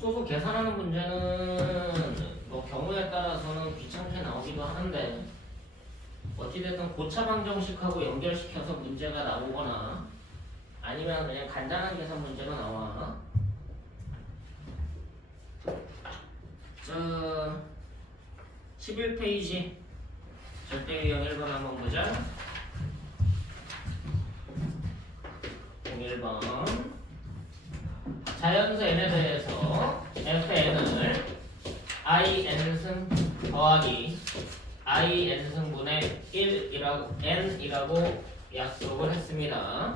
복소수 계산하는 문제는 뭐 경우에 따라서는 귀찮게 나오기도 하는데 어찌됐든 고차 방정식하고 연결시켜서 문제가 나오거나 아니면 그냥 간단한 계산 문제로 나와. 자, 11페이지 절대 유형 1번 한번 보자. 1번 자연수 n에 대해서 fn을 in승 더하기 ins승분의 n이라고 약속을 했습니다.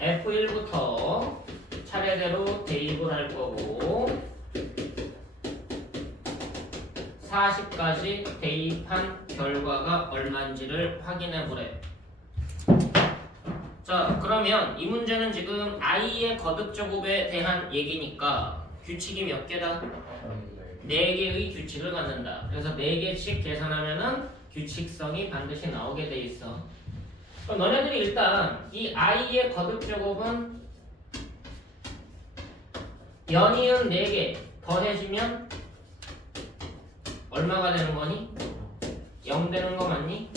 f1부터 차례대로 대입을 할 거고 40까지 대입한 결과가 얼마인지를 확인해 보래. 자, 그러면 이 문제는 지금 i의 거듭제곱에 대한 얘기니까 규칙이 몇 개다? 4개의 규칙을 갖는다. 그래서 4개씩 계산하면은 규칙성이 반드시 나오게 돼 있어. 그럼 너네들이 일단 이 i의 거듭제곱은 연이은 4개 더해지면 얼마가 되는 거니? 0 되는 거 맞니?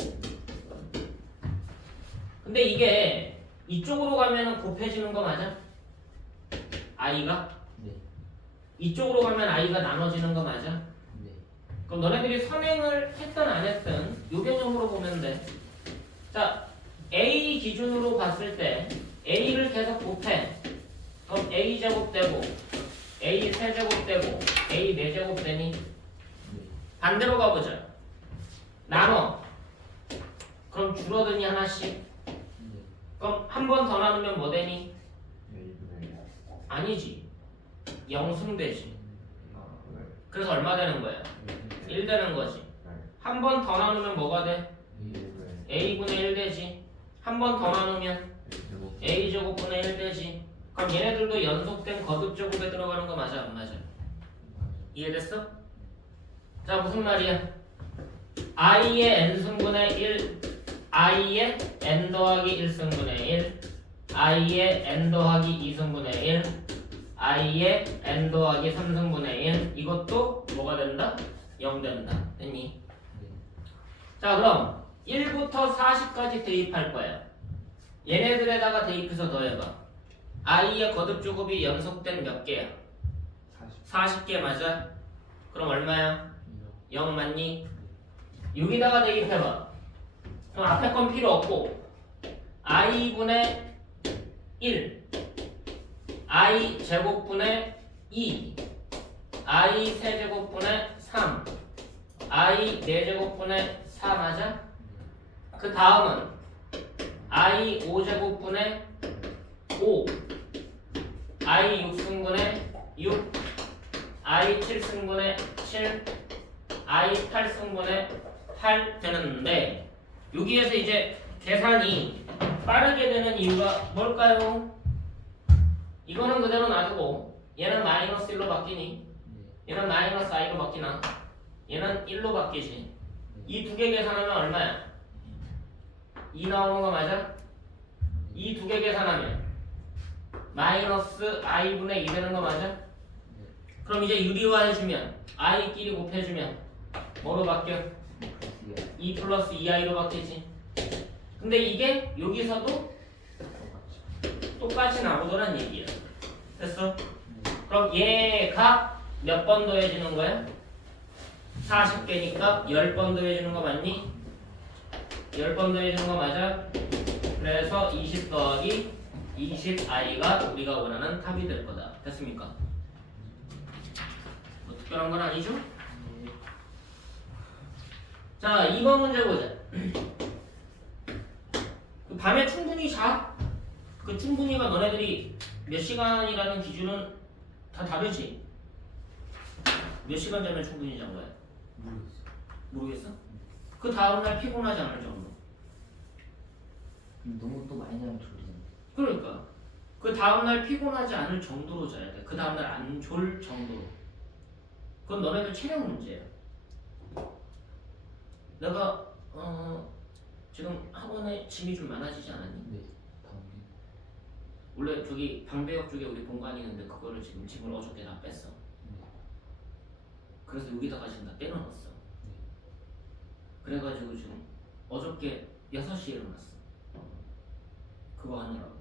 근데 이게 이쪽으로 가면은 곱해지는 거 맞아? i가? 네. 이쪽으로 가면 i가 나눠지는 거 맞아? 네. 그럼 너네들이 선행을 했든 안 했든 요 개념으로 보면 돼. 자, a 기준으로 봤을 때 a를 계속 곱해. 그럼 a 제곱 되고 a 세제곱 되고 a 4제곱 되니? 네. 반대로 가보자. 나눠. 그럼 줄어드니 하나씩? 네. 그럼 한 번 더 나누면 뭐 되니? 네. 아니지. 0승되지. 아, 네. 그래서 얼마 되는 거야? 1 되는 거지. 한 번 더 나누면 뭐가 돼? a분의 1 되지. 한 번 더 나누면 a제곱분의 1 되지. 그럼 얘네들도 연속된 거듭제곱에 들어가는 거 맞아 안 맞아? 이해됐어? 자, 무슨 말이야? i의 n승분의 1 i의 n 더하기 1승분의 1 i의 n 더하기 2승분의 1 i의 n 더하기 3승분의 1 이것도 뭐가 된다? 0 된다. 됐니? 자, 그럼 1부터 40까지 대입할 거야. 얘네들에다가 대입해서 더해봐. i의 거듭제곱이 연속된 몇 개야? 40개 맞아? 그럼 얼마야? 0 맞니? 여기다가 대입해봐. 그럼 앞에 건 필요 없고 i분의 1 i 제곱분의 2 i 세제곱분의 3 i 4제곱분의 4 맞아? 그 다음은 i 5제곱분의 5 i 6승분의 6 i 7승분의 7 i 8승분의 8 되는데 여기에서 이제 계산이 빠르게 되는 이유가 뭘까요? 이거는 그대로 놔두고 얘는 마이너스 1로 바뀌니? 얘는 마이너스 i로 바뀌나? 얘는 1로 바뀌지. 이 두 개 계산하면 얼마야? 2 나오는 거 맞아? 이 두 개 계산하면 마이너스 i분의 2 되는 거 맞아? 그럼 이제 유리화해주면 i끼리 곱해주면 뭐로 바뀌어? 2 플러스 2i로 바뀌지. 근데 이게 여기서도 똑같이 나오더란 얘기야. 됐어? 그럼 얘가 몇 번 더해지는 거야? 40개니까 10번 더해지는 거 맞니? 10번 더해지는 거 맞아? 그래서 20 더하기 20i가 우리가 원하는 답이 될 거다. 됐습니까? 뭐 특별한 건 아니죠? 자, 2번 문제 보자. 밤에 충분히 자. 그 충분히가 너네들이 몇 시간이라는 기준은 다 다르지? 몇 시간 자면 충분히 잔 거야? 모르겠어? 그 다음날 피곤하지 않을 정도. 너무 또 많이 자면 졸리네. 그러니까 그 다음날 피곤하지 않을 정도로 자야 돼. 그 다음날 안 졸 정도로. 그건 너네들 체력 문제야. 내가 지금 학원에 짐이 좀 많아지지 않았니? 네. 원래 저기 방배역 쪽에 우리 본관이 있는데 그거를 지금 짐을 어저께 다 뺐어. 그래서 여기다가 지금 다 때려놨어. 그래가지고 지금 어저께 6시에 일어났어. 그거 하느라고.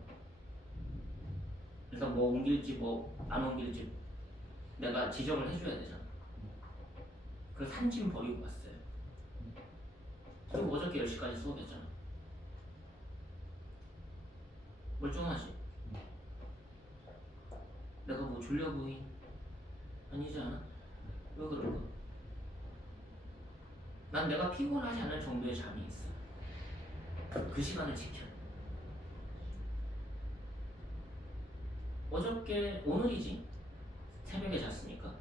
일단 뭐 옮길지 뭐 안 옮길지 내가 지정을 해줘야 되잖아. 그래서 한 짐 버리고 왔어요. 그리고 어저께 10시까지 수업했잖아. 멀쩡하지? 내가 뭐 졸려 보이? 아니지 않아? 왜 그럴까? 난 내가 피곤하지 않을 정도의 잠이 있어. 그 시간을 지켜. 어저께 오늘이지? 새벽에 잤으니까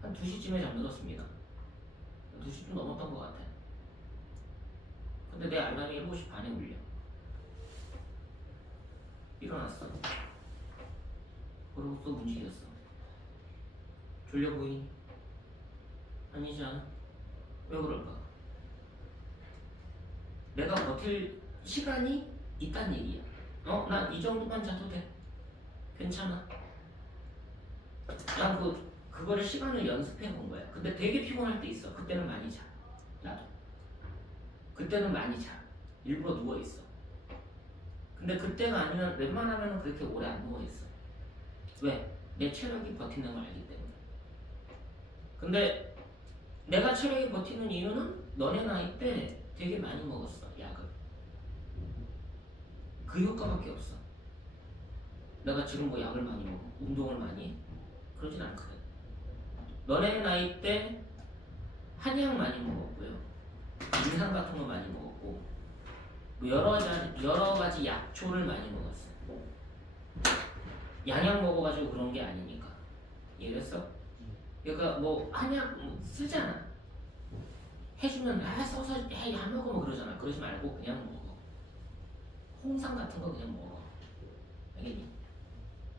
한 2시쯤에 잠들었습니다. 2시 좀 넘었던 것 같아. 근데 내 알람이 7시 반에 울려. 일어났어. 그러고 또 움직였어. 졸려 보이니? 아니지 않아? 왜 그럴까? 내가 버틸 시간이 있단 얘기야. 난 이 정도만 자도 돼. 괜찮아. 난 그거를 시간을 연습해 본 거야. 근데 되게 피곤할 때 있어. 그때는 많이 자. 나도. 그때는 많이 자. 일부러 누워 있어. 근데 그때가 아니면 웬만하면 그렇게 오래 안 누워 있어. 왜? 내 체력이 버티는 걸 알기 때문에. 근데 내가 체력이 버티는 이유는 너네 나이 때 되게 많이 먹었어. 약을. 그 효과밖에 없어. 내가 지금 뭐 약을 많이 먹어, 운동을 많이 해? 그러진 않거든. 너네 나이 때 한약 많이 먹었고요, 인상 같은 거 많이 먹었고, 뭐 여러 가지 약초를 많이 먹었어. 양약 먹어가지고 그런 게 아니니까. 이해했어? 그러니까 뭐 한약 쓰잖아. 해주면 써서 안 먹어 뭐 그러잖아. 그러지 말고 그냥 먹어. 홍삼 같은 거 그냥 먹어. 알겠니?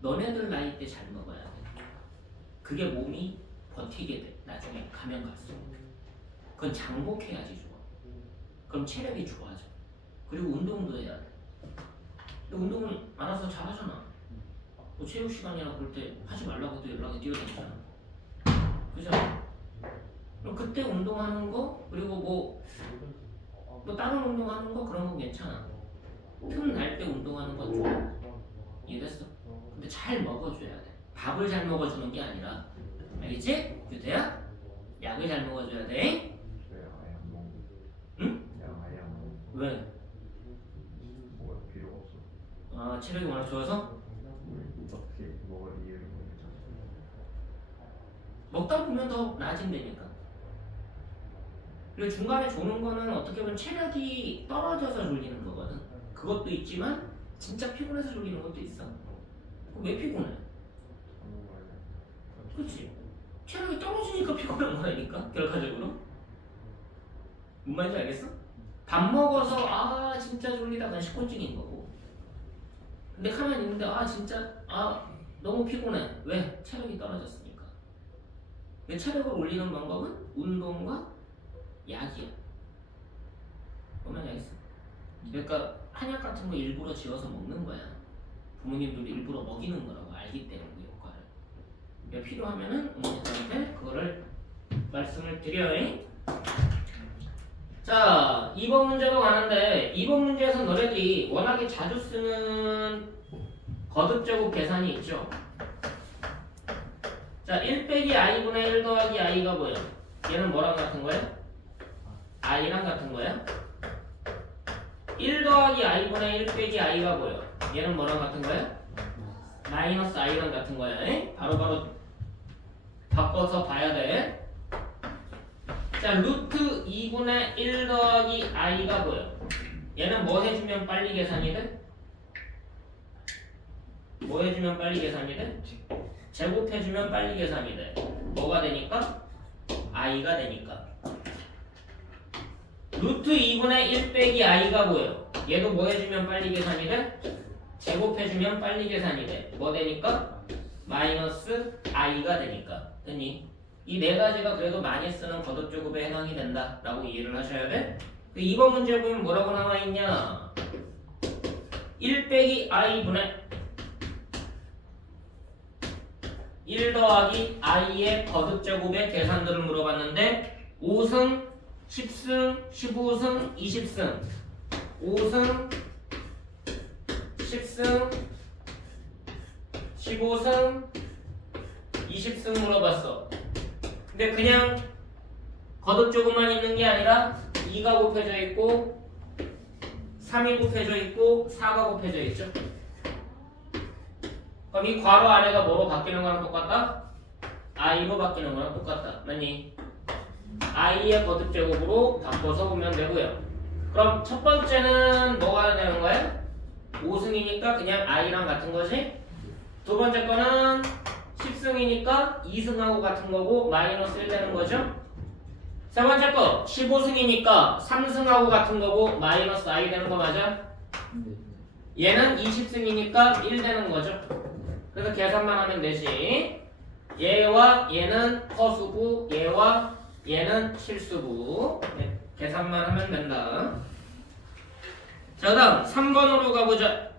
너네들 나이 때 잘 먹어야 돼. 그게 몸이 버티게 돼. 나중에 가면 갈수록. 그건 장복해야지 좋아. 그럼 체력이 좋아져. 그리고 운동도 해야 돼. 근데 운동은 알아서 잘하잖아. 뭐 체육 시간이나 그럴 때 하지 말라고 해도 연락에 뛰어다니잖아. 그죠? 그럼 그때 운동하는 거, 그리고 뭐 다른 운동하는 거 그런 거 괜찮아. 틈 날 때 운동하는 건 좋아. 이해됐어? 근데 잘 먹어줘야 돼. 밥을 잘 먹어주는 게 아니라. 알겠지? 규태야? 약을 잘 먹어줘야 돼. 왜 아예 안 먹어? 응? 그냥 아예 안 먹어. 왜? 뭐가 필요가 없어. 체력이 워낙 좋아서? 어떻게 먹을 이유를 모르겠어. 먹다 보면 더 나아진다니까. 그리고 중간에 조는 거는 어떻게 보면 체력이 떨어져서 졸리는 거거든. 그것도 있지만 진짜 피곤해서 졸리는 것도 있어. 왜 피곤해? 그렇지. 체력이 떨어지니까 피곤한 거라니까, 결과적으로. 뭔 말인지 알겠어? 밥 먹어서 진짜 졸리다, 그건 식곤증인 거고. 근데 가만히 있는데 진짜 너무 피곤해. 왜? 체력이 떨어졌으니까. 근데 체력을 올리는 방법은 운동과 약이야. 뭔 말인지 알겠어? 그러니까 한약 같은 거 일부러 지어서 먹는 거야. 부모님들도 일부러 먹이는 거라고 알기 때문에 그 효과를. 그러니까 필요하면은 어머니들한테 그거를 말씀을 드려요. 자, 2번 문제로 가는데 2번 문제에서 너네들이 워낙에 자주 쓰는 거듭제곱 계산이 있죠. 자, 1 빼기 i분의 1 더하기 i가 뭐예요? 얘는 뭐랑 같은 거예요? i랑 같은 거예요? 1 더하기 i분의 1 빼기 i가 뭐예요? 얘는 뭐랑 같은 거예요? 마이너스 i랑 같은 거예요. 바로바로 바꿔서 봐야 돼. 자, 루트 2분의 1 더하기 i가 뭐예요? 얘는 뭐 해주면 빨리 계산이 돼? 뭐 해주면 빨리 계산이 돼? 제곱해주면 빨리 계산이 돼. 뭐가 되니까? i가 되니까. 루트 2분의 1 빼기 i가 뭐예요? 얘도 뭐 해주면 빨리 계산이 돼? 제곱해주면 빨리 계산이 돼. 뭐 되니까? 마이너스 i가 되니까. 됐니? 이 네 가지가 그래도 많이 쓰는 거듭제곱에 해당이 된다 라고 이해를 하셔야 돼. 2번 문제 보면 뭐라고 나와있냐? 1 빼기 i분의 1 더하기 i의 거듭제곱의 계산들을 물어봤는데 5승, 10승, 15승, 20승 5승, 10승, 15승, 20승 물어봤어. 근데 그냥 거듭제곱만 있는 게 아니라 2가 곱해져 있고 3이 곱해져 있고 4가 곱해져 있죠. 그럼 이 괄호 아래가 뭐로 바뀌는 거랑 똑같다? i로 바뀌는 거랑 똑같다. 맞니? i의 거듭제곱으로 바꿔서 보면 되고요. 그럼 첫 번째는 뭐가 되는 거야? 5승이니까 그냥 i랑 같은 거지. 두 번째 거는 10승이니까 2승하고 같은 거고 마이너스 1 되는 거죠. 세 번째 거 15승이니까 3승하고 같은 거고 마이너스 i 되는 거 맞아? 얘는 20승이니까 1 되는 거죠. 그래서 계산만 하면 되지. 얘와 얘는 허수고 얘와 얘는 실수고. 네, 계산만 하면 된다. 자, 다음 3번으로 가보자.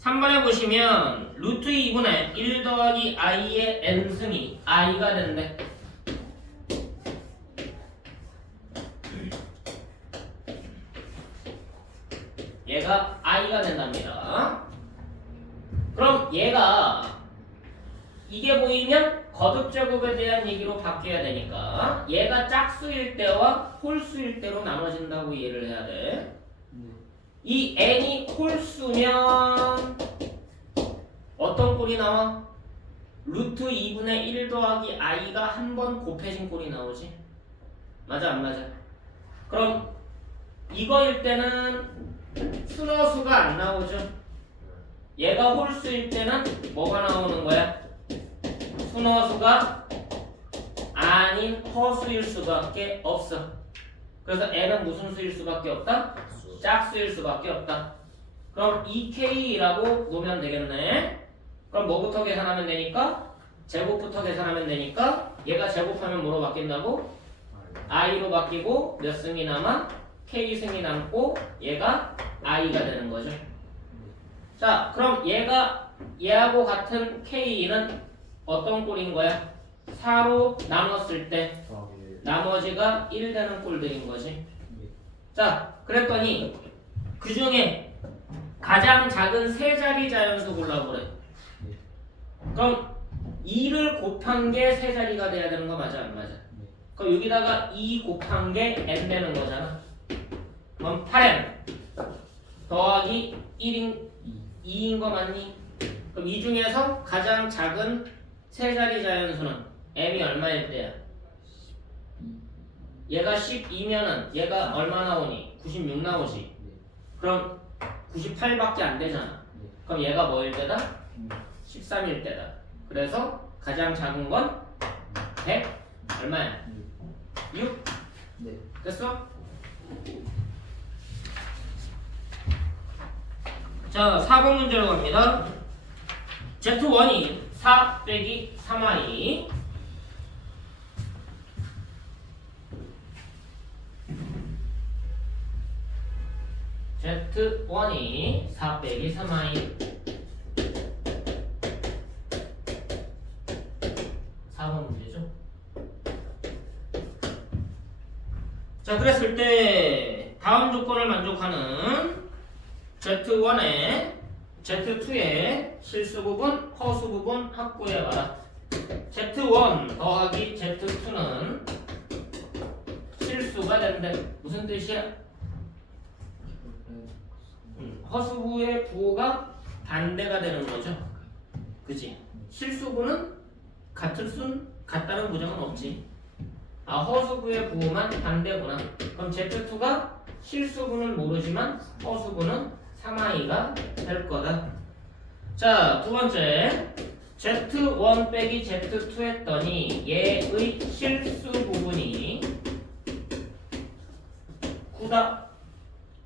3번에 보시면 루트 2분의 1 더하기 i의 n승이 i가 된대. 얘가 i가 된답니다. 그럼 얘가 이게 보이면 거듭제곱에 대한 얘기로 바뀌어야 되니까 얘가 짝수일 때와 홀수일 때로 나눠진다고 이해를 해야 돼. 이 n이 홀수면 어떤 꼴이 나와? 루트 2분의 1 더하기 i가 한 번 곱해진 꼴이 나오지. 맞아 안 맞아? 그럼 이거일 때는 순허수가 안 나오죠. 얘가 홀수일 때는 뭐가 나오는 거야? 순허수가 아닌 허수일 수밖에 없어. 그래서 n은 무슨 수일 수밖에 없다? 짝수일 수밖에 없다. 그럼 2k라고 놓으면 되겠네. 그럼 뭐부터 계산하면 되니까? 제곱부터 계산하면 되니까 얘가 제곱하면 뭐로 바뀐다고? i로 바뀌고 몇 승이 남아? k승이 남고 얘가 i가 되는 거죠. 자, 그럼 얘하고 같은 k는 어떤 꼴인 거야? 4로 나눴을 때 나머지가 1 되는 꼴들인 거지. 자, 그랬더니 그 중에 가장 작은 세 자리 자연수 골라보래. 그럼 2를 곱한 게 세 자리가 돼야 되는 거 맞아 안 맞아? 그럼 여기다가 2 곱한 게 n 되는 거잖아. 그럼 8n 더하기 2인 거 맞니? 그럼 이 중에서 가장 작은 세 자리 자연수는 m이 얼마일 때야? 얘가 12면은 얘가 얼마 나오니? 96 나오지. 그럼 98밖에 안 되잖아. 그럼 얘가 뭐일 때다? 13일 때다. 그래서 가장 작은 건 100 얼마야? 6? 됐어? 자, 4번 문제로 갑니다. Z1이 4 빼기 3i Z1이 4 빼기 3i 4번 문제죠. 자, 그랬을 때 다음 조건을 만족하는 Z1에 Z2의 실수 부분, 허수 부분 확보해봐라. Z1 더하기 Z2는 실수가 된다. 무슨 뜻이야? 허수부의 부호가 반대가 되는 거죠. 그치? 실수부는 같다는 부정은 없지. 허수부의 부호만 반대구나. 그럼 Z2가 실수부는 모르지만 허수부는 3i가 될 거다. 자, 두 번째 Z1 빼기 Z2 했더니 얘의 실수 부분이 9다.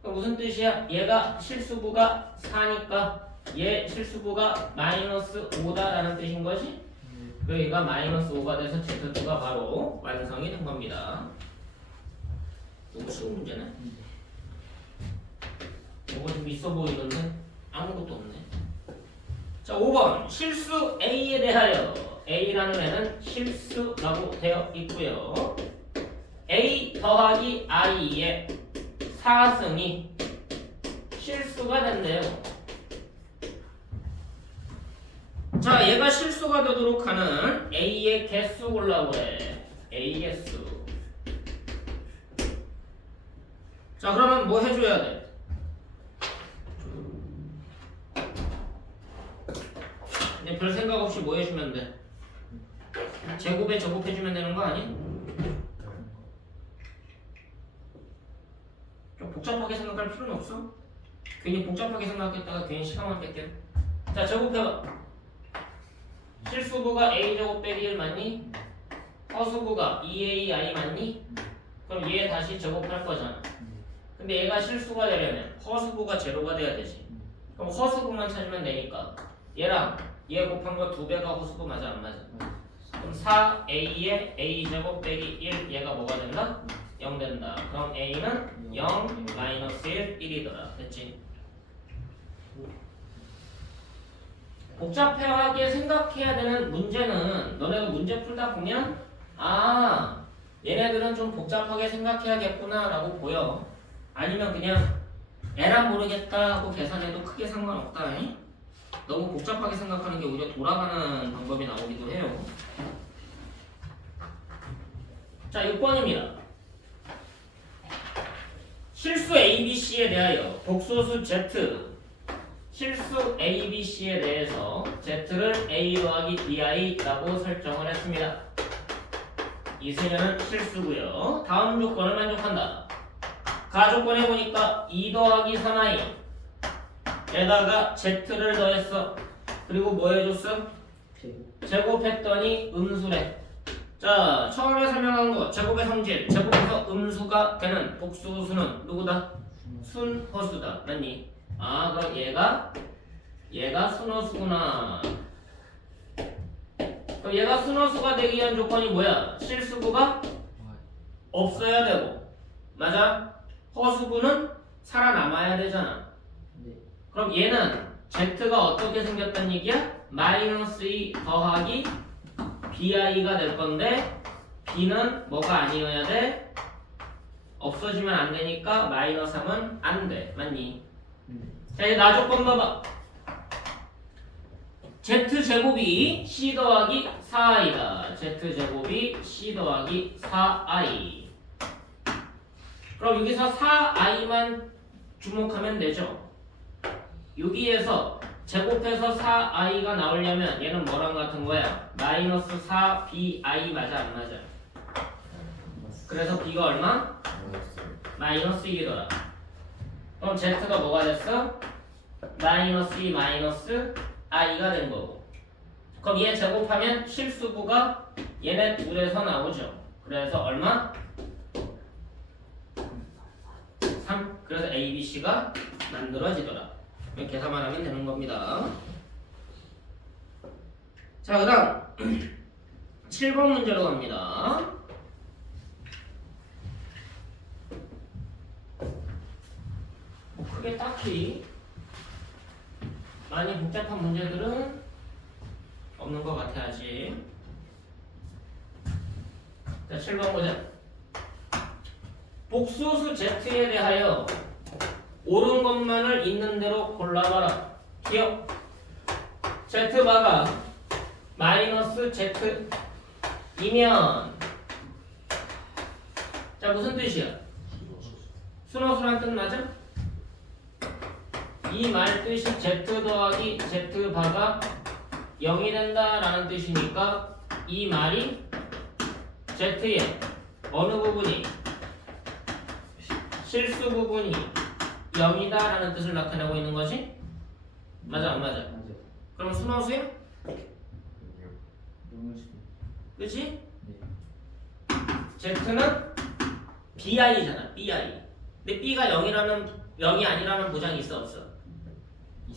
무슨 뜻이야? 얘가 실수부가 4니까 얘 실수부가 마이너스 5다라는 뜻인 것이. 그리고 얘가 마이너스 5가 돼서 Z2가 바로 완성이 된 겁니다. 너무 쉬운 문제네. 뭐가 좀 있어 보이던데 아무것도 없네. 자 5번 실수 A에 대하여 A라는 애는 실수라고 되어 있고요. A 더하기 I의 4승이 실수가 된대요. 자 얘가 실수가 되도록 하는 A의 개수 골라보래. A 개수. 자 그러면 뭐 해줘야 돼? 그냥 별 생각 없이 뭐 해주면 돼? 제곱에 제곱해주면 되는 거 아니? 좀 복잡하게 생각할 필요는 없어. 괜히 복잡하게 생각했다가 괜히 시간만 뺏겨. 자 제곱해봐. 실수부가 a제곱 빼기 1 맞니? 허수부가 2ai 맞니? 그럼 얘 다시 제곱할 거잖아. 근데 얘가 실수가 되려면 허수부가 제로가 돼야 되지. 그럼 허수부만 찾으면 되니까 얘랑 얘 곱한 거 2배가 허수부 맞아 안 맞아? 그럼 4a에 a제곱 빼기 1 얘가 뭐가 된다? 0 된다. 그럼 a는 0 마이너스 1 1이더라. 됐지? 복잡하게 생각해야 되는 문제는 너네가 문제 풀다 보면 아 얘네들은 좀 복잡하게 생각해야겠구나 라고 보여. 아니면 그냥 에라 모르겠다 하고 계산해도 크게 상관없다. 너무 복잡하게 생각하는 게 오히려 돌아가는 방법이 나오기도 해요. 자 6번입니다. 실수 ABC에 대하여 복소수 Z 실수 ABC에 대해서 Z를 A 더하기 BI라고 설정을 했습니다. 이 세면은 실수고요. 다음 조건을 만족한다. 가조건에 보니까 2 더하기 3i 에다가 Z를 더했어. 그리고 뭐 해줬어? 제곱했더니 음수래. 자 처음에 설명한 거 제곱의 성질 제곱해서 음수가 되는 복수수는 누구다? 순허수다. 맞니? 아 그럼 얘가 순허수구나. 그럼 얘가 순허수가 되기 위한 조건이 뭐야? 실수부가 없어야 되고 맞아? 허수부는 살아남아야 되잖아. 그럼 얘는 Z가 어떻게 생겼단 얘기야? 마이너스 2 더하기 BI가 될 건데 B는 뭐가 아니어야 돼? 없어지면 안 되니까 마이너스 3은 안 돼. 맞니? 자 이제 나 조건 봐봐. Z제곱이 C 더하기 4i다. Z제곱이 C 더하기 4i. 그럼 여기서 4i만 주목하면 되죠. 여기에서 제곱해서 4i가 나오려면 얘는 뭐랑 같은 거야? 마이너스 4bi 맞아 안 맞아? 그래서 b가 얼마? 마이너스 1이더라. 그럼 z가 뭐가 됐어? 마이너스 2 마이너스 i가 된 거고. 그럼 얘 제곱하면 실수부가 얘네 둘에서 나오죠. 그래서 얼마? 3. 그래서 ABC가 만들어지더라. 계산만 하면 되는 겁니다. 자, 그 다음 7번 문제로 갑니다. 뭐 크게 딱히 많이 복잡한 문제들은 없는 것 같아야지. 자, 7번 보자. 복소수 Z에 대하여 옳은 것만을 있는 대로 골라봐라. 기억. Z바가 마이너스 Z이면 자 무슨 뜻이야? 순호수란 뜻 맞아? 이 말 뜻이 Z 더하기 Z바가 0이 된다라는 뜻이니까 이 말이 Z의 어느 부분이 실수 부분이 0이다 라는 뜻을 나타내고 있는 거지? 맞아 안 맞아? 맞아. 그럼 순호수야? 그치? 네. Z는 BI잖아 BI. 근데 B가 0이 아니라는 보장이 있어 없어?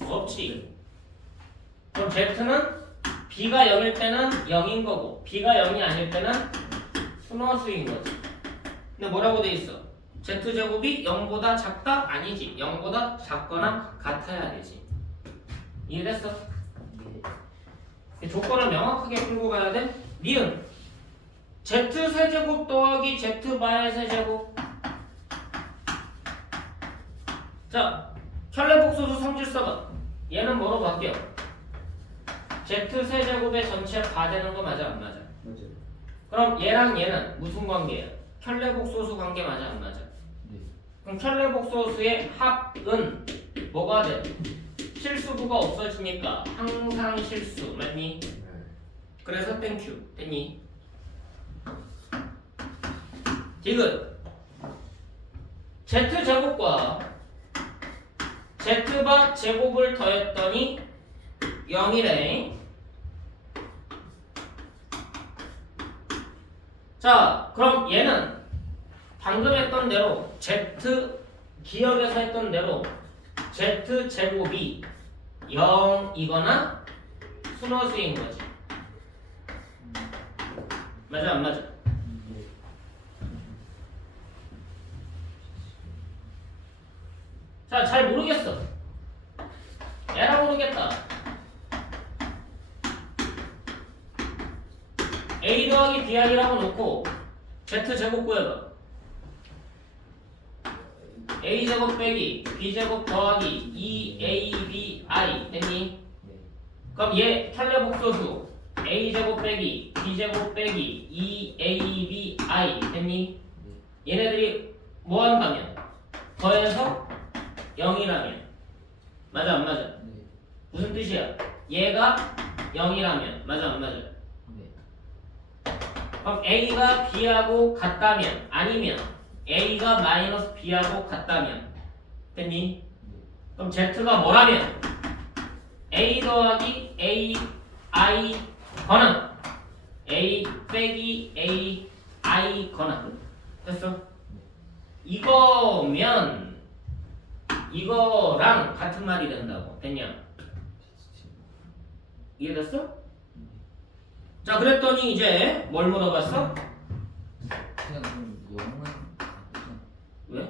없지. 그럼 Z는 B가 0일 때는 0인 거고 B가 0이 아닐 때는 순호수인 거지. 근데 뭐라고 돼 있어? Z제곱이 0보다 작다? 아니지. 0보다 작거나 같아야 되지. 이해됐어? 조건을 명확하게 풀고 가야 돼. 니은 Z 세제곱 더하기 Z 바의 세제곱. 자, 켤레복소수 성질서가 얘는 뭐로 바뀌어? Z 세제곱의 전체 바 되는 거 맞아 안 맞아? 맞아요. 그럼 얘랑 얘는 무슨 관계야? 켤레복소수 관계 맞아 안 맞아? 네. 그럼 켤레복소수의 합은 뭐가 돼? 실수부가 없어지니까 항상 실수 맞니? 네. 그래서 땡큐 됐니? 디귿 Z제곱과 Z바 제곱을 더했더니 0이래. 자, 그럼 얘는 방금 했던 대로 Z 기억에서 했던 대로 Z제곱이 0이거나 순허수인 거지. 맞아 안 맞아? 자, 잘 모르겠어. 에라 모르겠다. A 더하기 BI라고 놓고 Z제곱 구해봐. A제곱 빼기 B제곱 더하기 2ABI 됐니? 네. 그럼 얘 켤레복소수 A제곱 빼기 B제곱 빼기 2ABI 됐니? 얘네들이 뭐 한다면? 더해서 0이라면 맞아 안 맞아? 네. 무슨 뜻이야? 얘가 0이라면 맞아 안 맞아? 네. 그럼 A가 B하고 같다면 아니면 A가 마이너스 B하고 같다면 됐니? 그럼 Z가 뭐라면 A 더하기 AI 거나 A 빼기 AI 거나 됐어? 이거면 이거랑 같은 말이 된다고 됐냐? 이해됐어? 자 그랬더니 이제 뭘 물어봤어? 그냥 그럼 영은 아니죠? 왜?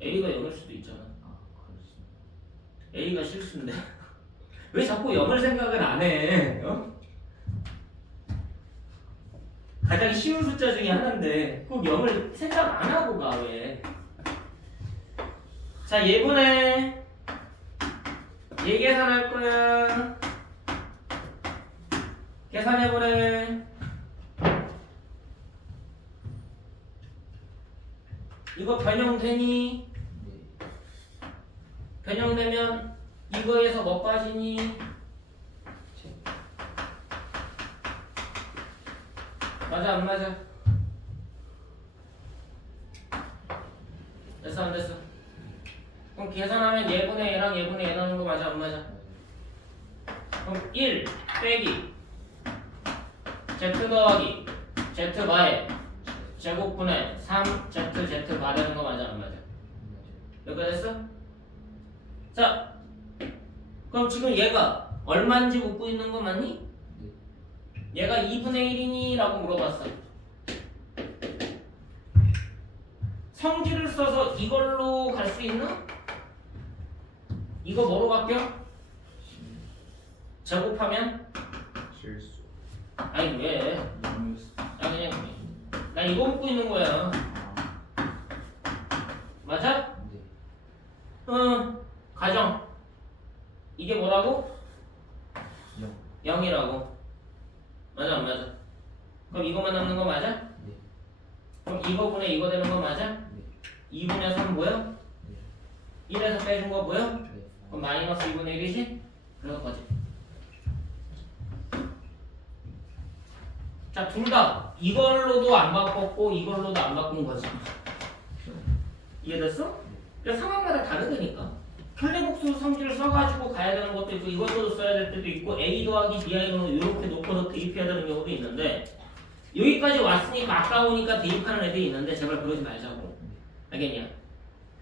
A가 0일 수도 있잖아. 아, 그렇습니다. A가 실수인데 왜 자꾸 0을 생각을 안 해? 어? 가장 쉬운 숫자 중에 하나인데 꼭 0을 생각 안 하고 가 왜? 자 예분해 얘 계산할 거야. 계산해보래. 이거 변형되니? 네. 변형되면 이거에서 뭐 빠지니? 제 맞아 안 맞아? 됐어 안 됐어? 그럼 계산하면 얘분의 얘랑 얘분의 얘 나오는 거 맞아 안 맞아? 그럼 1 빼기 Z 더하기 Z 바에 제곱분의 3Z 바 되는 거 맞아 안 맞아? 여기까지 됐어? 자 그럼 지금 얘가 얼마인지 묻고 있는 거 맞니? 얘가 2분의 1이니? 라고 물어봤어. 성질을 써서 이걸로 갈 수 있나? 이거 뭐로 바뀌어? 제곱하면? 실수. 아니 왜? 영을 나 그냥 나 이거 묻고 있는 거야. 맞아? 네. 응. 가정. 이게 뭐라고? 0. 0이라고. 맞아 안 맞아? 그럼 이거만 남는 거 맞아? 네. 그럼 이거분의 이거 되는 거 맞아? 네. 2분의 3 보여? 네. 1에서 빼준 거 보여? 네. 그럼 마이너스 2분의 1이지? 그래서 거지. 자, 둘 다 이걸로도 안 바꿨고 이걸로도 안 바꾼 거지. 이해됐어? 그러니까 상황마다 다르다니까. 켤레복수 성질을 써가지고 가야 되는 것도 있고 이것도 써야 될 때도 있고 A 더하기 BI로는 이렇게 놓고서 대입해야 되는 경우도 있는데 여기까지 왔으니까 아까우니까 대입하는 애들이 있는데 제발 그러지 말자고. 알겠냐?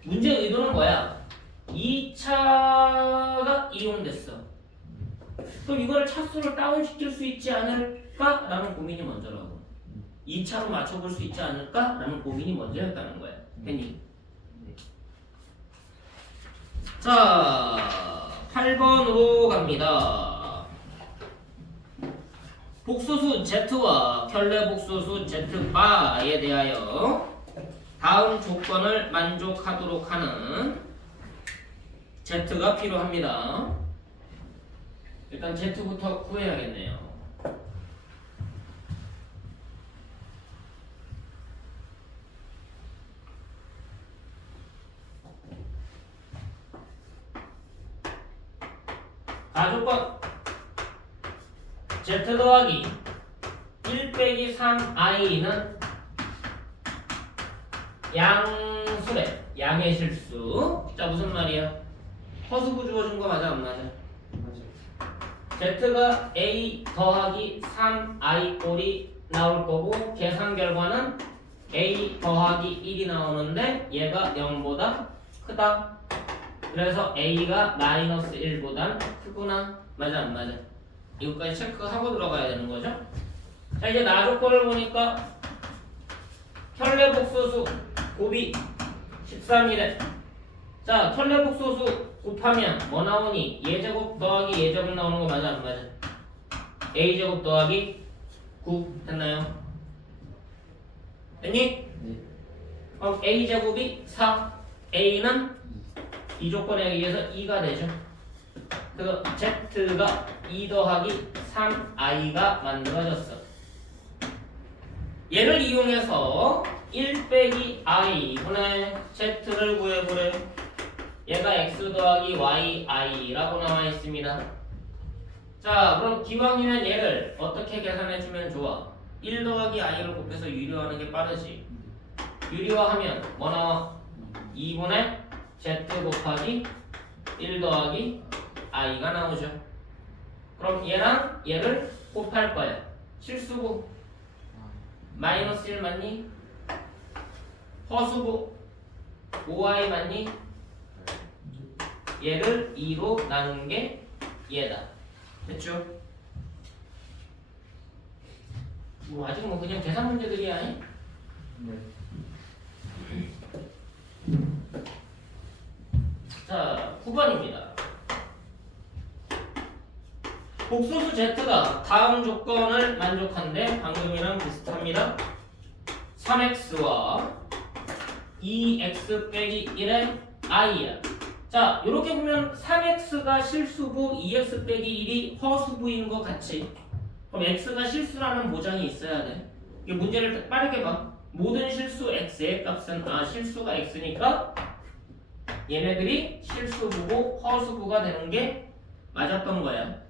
문제 의도는 뭐야? 2차가 이용됐어. 그럼 이거를 차수를 다운시킬 수 있지 않을까? 라는 고민이 먼저라고. 2차로 맞춰볼 수 있지 않을까? 라는 고민이 먼저였다는 거야. 됐니? 자, 8번으로 갑니다. 복소수 Z와 켤레 복소수 Z바에 대하여 다음 조건을 만족하도록 하는 Z가 필요합니다. 일단 Z부터 구해야겠네요. 조건 Z 더하기 1 빼기 3i는 양수래. 양의 실수. 자, 무슨 말이야? 허수부 주어준 거 맞아 안 맞아? Z가 A 더하기 3i 꼴이 나올 거고 계산 결과는 A 더하기 1이 나오는데 얘가 0보다 크다. 그래서 A가 마이너스 1보단 크구나. 맞아 안 맞아? 이것까지 체크하고 들어가야 되는 거죠. 자, 이제 나 조건을 보니까 켤레 복소수 곱이 13이래. 자, 켤레 복소수 곱하면 뭐 나오니? 예제곱 더하기 예제곱 나오는 거 맞아 안 맞아? A제곱 더하기 9 됐나요? 됐니? 네. 그럼 A제곱이 4, A는 이 조건에 의해서 2가 되죠. 그래서 Z가 2 더하기 3i가 만들어졌어. 얘를 이용해서 1 빼기 i 분의 Z를 구해보래. 얘가 x 더하기 yi라고 나와 있습니다. 자, 그럼 기왕이면 얘를 어떻게 계산해주면 좋아? 1 더하기 i를 곱해서 유리화하는 게 빠르지. 유리화하면 뭐 나와? 2분의 z 곱하기 1 더하기 i가 나오죠. 그럼 얘랑 얘를 곱할 거야. 실수고 마이너스 1 맞니? 허수고 5i 맞니? 얘를 2로 나눈 게 얘다. 됐죠? 뭐 아직 뭐 그냥 계산 문제들이야. 네. 자, 9번입니다. 복소수 Z가 다음 조건을 만족한데 방금이랑 비슷합니다. 3x와 2x 빼기 1의 i야. 자, 이렇게 보면 3x가 실수고 2x 빼기 1이 허수부인 것 같이. 그럼 x가 실수라는 보장이 있어야 돼. 이 문제를 빠르게 봐. 모든 실수 x의 값은 실수가 x니까 얘네들이 실수부고 허수부가 되는 게 맞았던 거야.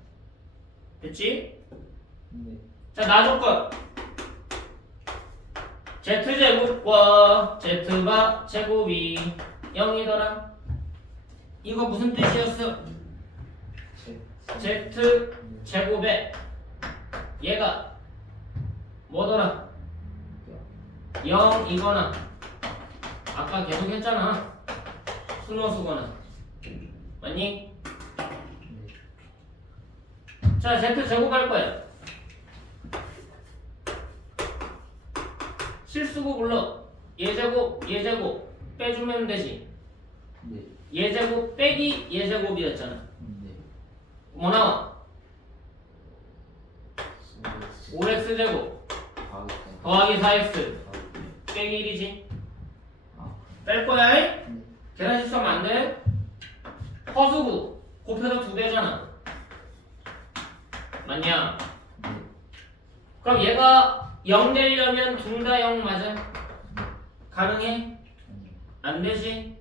됐지? 네. 자, 나 조건 z제곱과 z바 제곱이 0이더라. 이거 무슨 뜻이었어? z 제곱에 얘가 뭐더라? 0이거나 아까 계속 했잖아. 순호수거나 맞니? 자, z 제곱할 거야. 실수고 불러. 예제곱 예제곱 빼주면 되지. 네. 예제곱 빼기 예제곱이었잖아. 네. 뭐 나와? 5x 제곱 더하기 4x 빼기 1이지. 뺄 거야. 이? 계산 실수하면 안 돼. 허수부 곱해서 2배잖아. 맞냐? 그럼 얘가 0 되려면 둘 다 0 맞아? 가능해? 안 되지?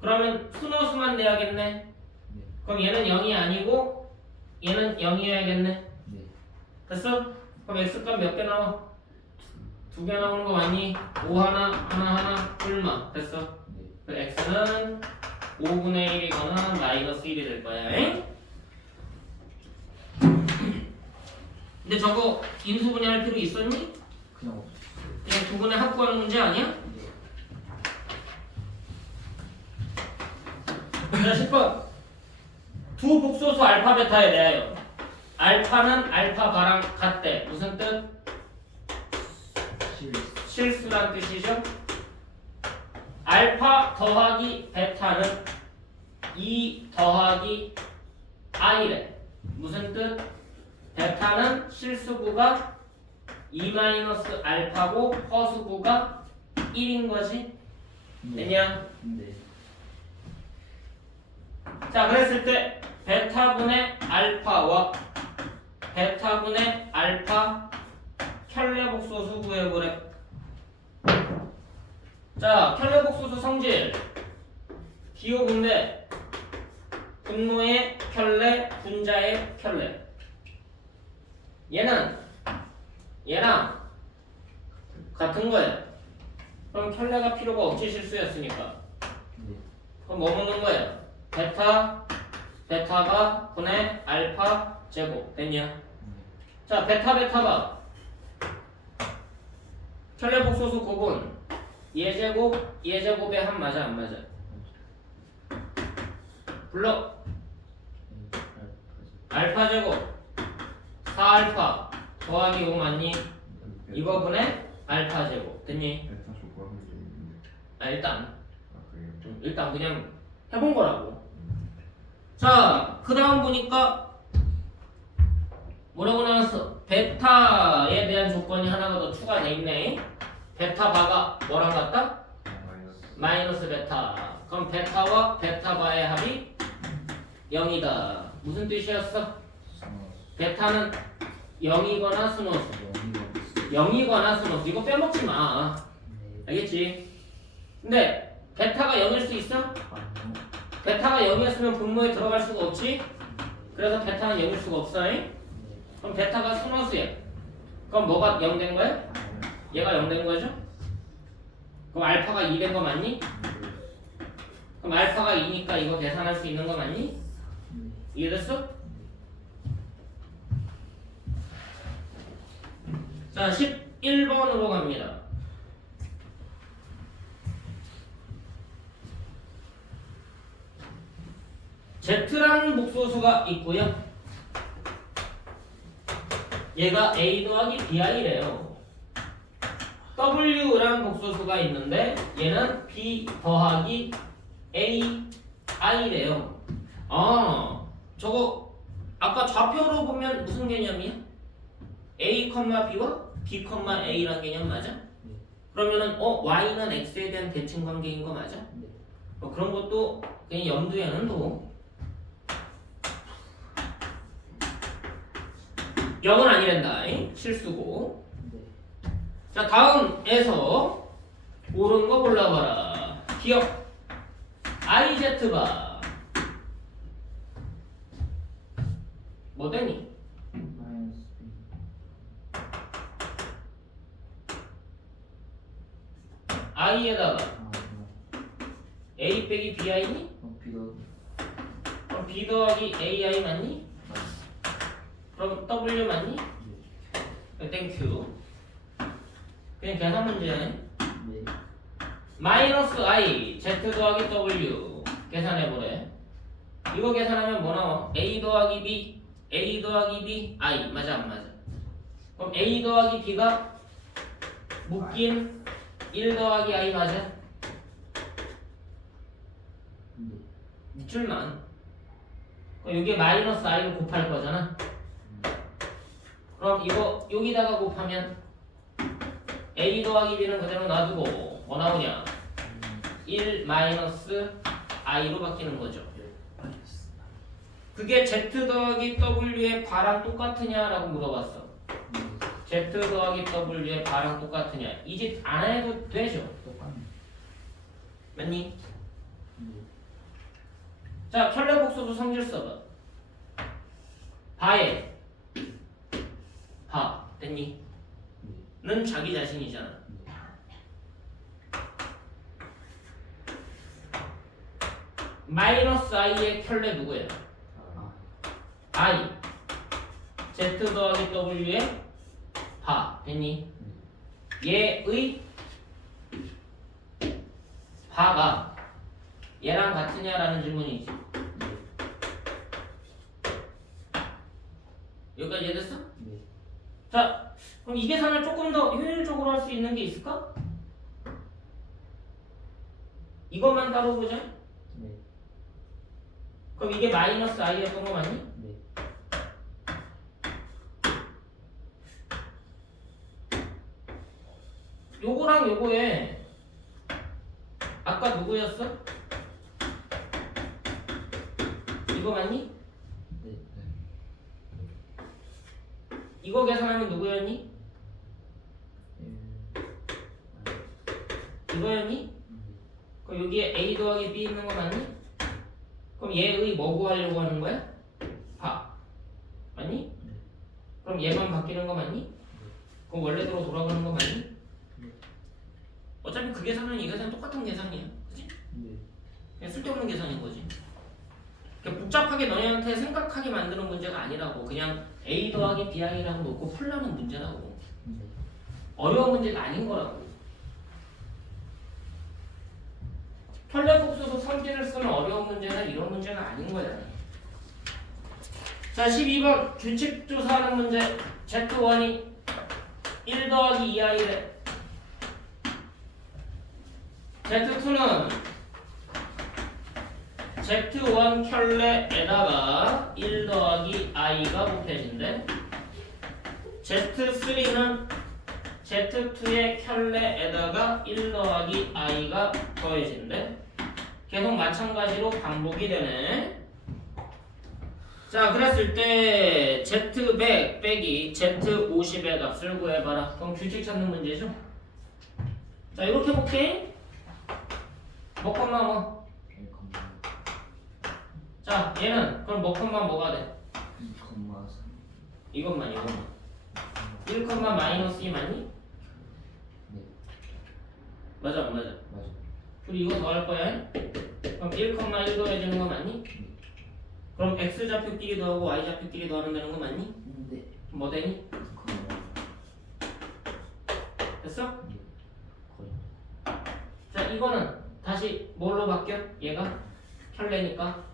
그러면 순호수만 내야겠네. 그럼 얘는 0이 아니고 얘는 0이어야겠네. 됐어? 그럼 x값 몇 개 나와? 2개 나오는 거 맞니? 5 하나 얼마? 됐어? 그 x는 5분의 1이거나 마이너스 1이 될 거야. 에? 근데 저거 인수분해할 필요 있었니? 그냥 그냥 두 분의 합구하는 문제 아니야? 자, 10번 두 복소수 알파 베타에 대하여 알파는 알파 바랑 같대. 무슨 뜻? 실수란 뜻이죠. 알파 더하기 베타는 2 더하기 i래. 무슨 뜻? 베타는 실수구가 2 마이너스 알파고 허수구가 1인 거지. 됐냐? 네. 자, 그랬을 때 베타분의 알파와 베타분의 알파 켤레복소수 구해보래. 자, 켤레복소수 성질 기호분배 분모의 켤레 분자의 켤레. 얘랑 같은 거예요. 그럼 켤레가 필요가 없지, 실수였으니까. 네. 그럼 뭐 묻는 거예요? 베타가 분의 알파 제곱 됐냐? 자, 베타가 켤레복소수 구분 얘제곱의 한 맞아 안 맞아? 불러. 알파 제곱 4알파 더하기 5 맞니? 이거 분의 알파 제곱 됐니? 베타 조건이 좀 있는데. 일단 그래요? 일단 그냥 해본 거라고. 자, 그 다음 보니까 뭐라고 나왔어? 베타에 대한 조건이 하나가 더 추가돼 있네. 베타 바가 뭐랑 같다? 마이너스 베타. 그럼 베타와 베타 바의 합이 0이다. 무슨 뜻이었어? 베타는 0이거나 스노스. 0이거나 스노스. 이거 빼먹지 마. 알겠지? 근데 베타가 0일 수 있어? 베타가 0이었으면 분모에 들어갈 수가 없지? 그래서 베타는 0일 수가 없어. 그럼 베타가 스노스야. 그럼 뭐가 0 된 거야? 얘가 0 된 거죠? 그럼 알파가 2 된 거 맞니? 그럼 알파가 2니까 이거 계산할 수 있는 거 맞니? 이해됐어? 자, 11번으로 갑니다. Z라는 복소수가 있고요. 얘가 A 더하기 BI래요. W라는 복소수가 있는데 얘는 B 더하기 AI래요. 저거 아까 좌표로 보면 무슨 개념이야? A, B와 B, A란 개념 맞아? 그러면은 Y는 X에 대한 대칭 관계인 거 맞아? 그런 것도 그냥 염두에는 둬. 0은 아니란다. 실수고. 자, 다음에서 옳은 거 골라봐라. 기억. IZ바 뭐 되니? I에다가 A 빼기 BI니? 그럼 B 더하기 AI 맞니? 그럼 W 맞니? 땡큐. 그냥 계산 문제야. 마이너스 I Z 더하기 W 계산해보래. 이거 계산하면 뭐 나와? A 더하기 B I 맞아 안 맞아? 그럼 A 더하기 B가 묶인 1 더하기 I 맞아? 밑줄만. 그럼 이게 마이너스 I로 곱할 거잖아. 그럼 이거 여기다가 곱하면 A 더하기 B는 그대로 놔두고 뭐 나오냐? 1 마이너스 I로 바뀌는 거죠. 그게 Z 더하기 W의 바랑 똑같으냐라고 물어봤어. Z 더하기 W의 바랑 똑같으냐? 이 짓 안 해도 되죠. 맞니? 자, 켤레복소수 성질 써봐. 바에 바 됐니? 는 자기 자신이잖아. 마이너스 I의 켤레 누구예요? I Z 더하기 W의 바 됐니? 얘의 바가 얘랑 같으냐라는 질문이지. 여기까지 이해됐어? 자, 그럼 이 계산을 조금 더 효율적으로 할 수 있는 게 있을까? 이것만 따로 보자. 네. 그럼 이게 마이너스 i였던 거 맞니? 네. 요거랑 요거에 아까 누구였어? 이거 맞니? 네. 이거 계산하면 누구였니? 이거였니? 그럼 여기에 a 더하기 b 있는 거 맞니? 그럼 얘의 뭐 구하려고 하는 거야? 바 맞니? 네. 그럼 얘만 바뀌는 거 맞니? 그럼 원래대로 돌아가는 거 맞니? 네. 어차피 그 계산은 이 계산 똑같은 계산이야, 그치? 네. 그냥 쓸데없는 계산인 거지. 그러니까 복잡하게 너희한테 생각하게 만드는 문제가 아니라고. 그냥 a 더하기 bi라고 놓고 풀라는 문제라고. 네. 어려운 문제가 아닌 거라고. 편례국수도 성질을 쓰는 어려운 문제는 이런 문제가 아닌 거야. 자, 12번 규칙 조사하는 문제. Z1이 1 더하기 2i래. Z2는 Z1 켤레에다가 1 더하기 i가 곱해진대. Z3는 Z2의 켤레에다가 1 더하기 i가 더해진대. 계속 마찬가지로 반복이 되네. 자, 그랬을 때 Z100 빼기 Z50의 값을 구해봐라. 그럼 규칙 찾는 문제죠. 자, 이렇게 볼게. 뭐 콤마 뭐. 자, 얘는 그럼 뭐 콤마 뭐가 돼? 2,3. 이것만 1 콤마 마이너스 2 맞니? 네. 맞아 안 맞아? 맞아. 우리 이거 더 할 거야. 그럼 1 콤마 1 더해지는 거 맞니? 그럼 x 좌표끼리 더하고 y 좌표끼리 더하면 거 맞니? 네. 그럼 뭐 되니? 2,3. 됐어? 네. 거의. 자, 이거는 다시 뭘로 바뀌어? 얘가 켤레니까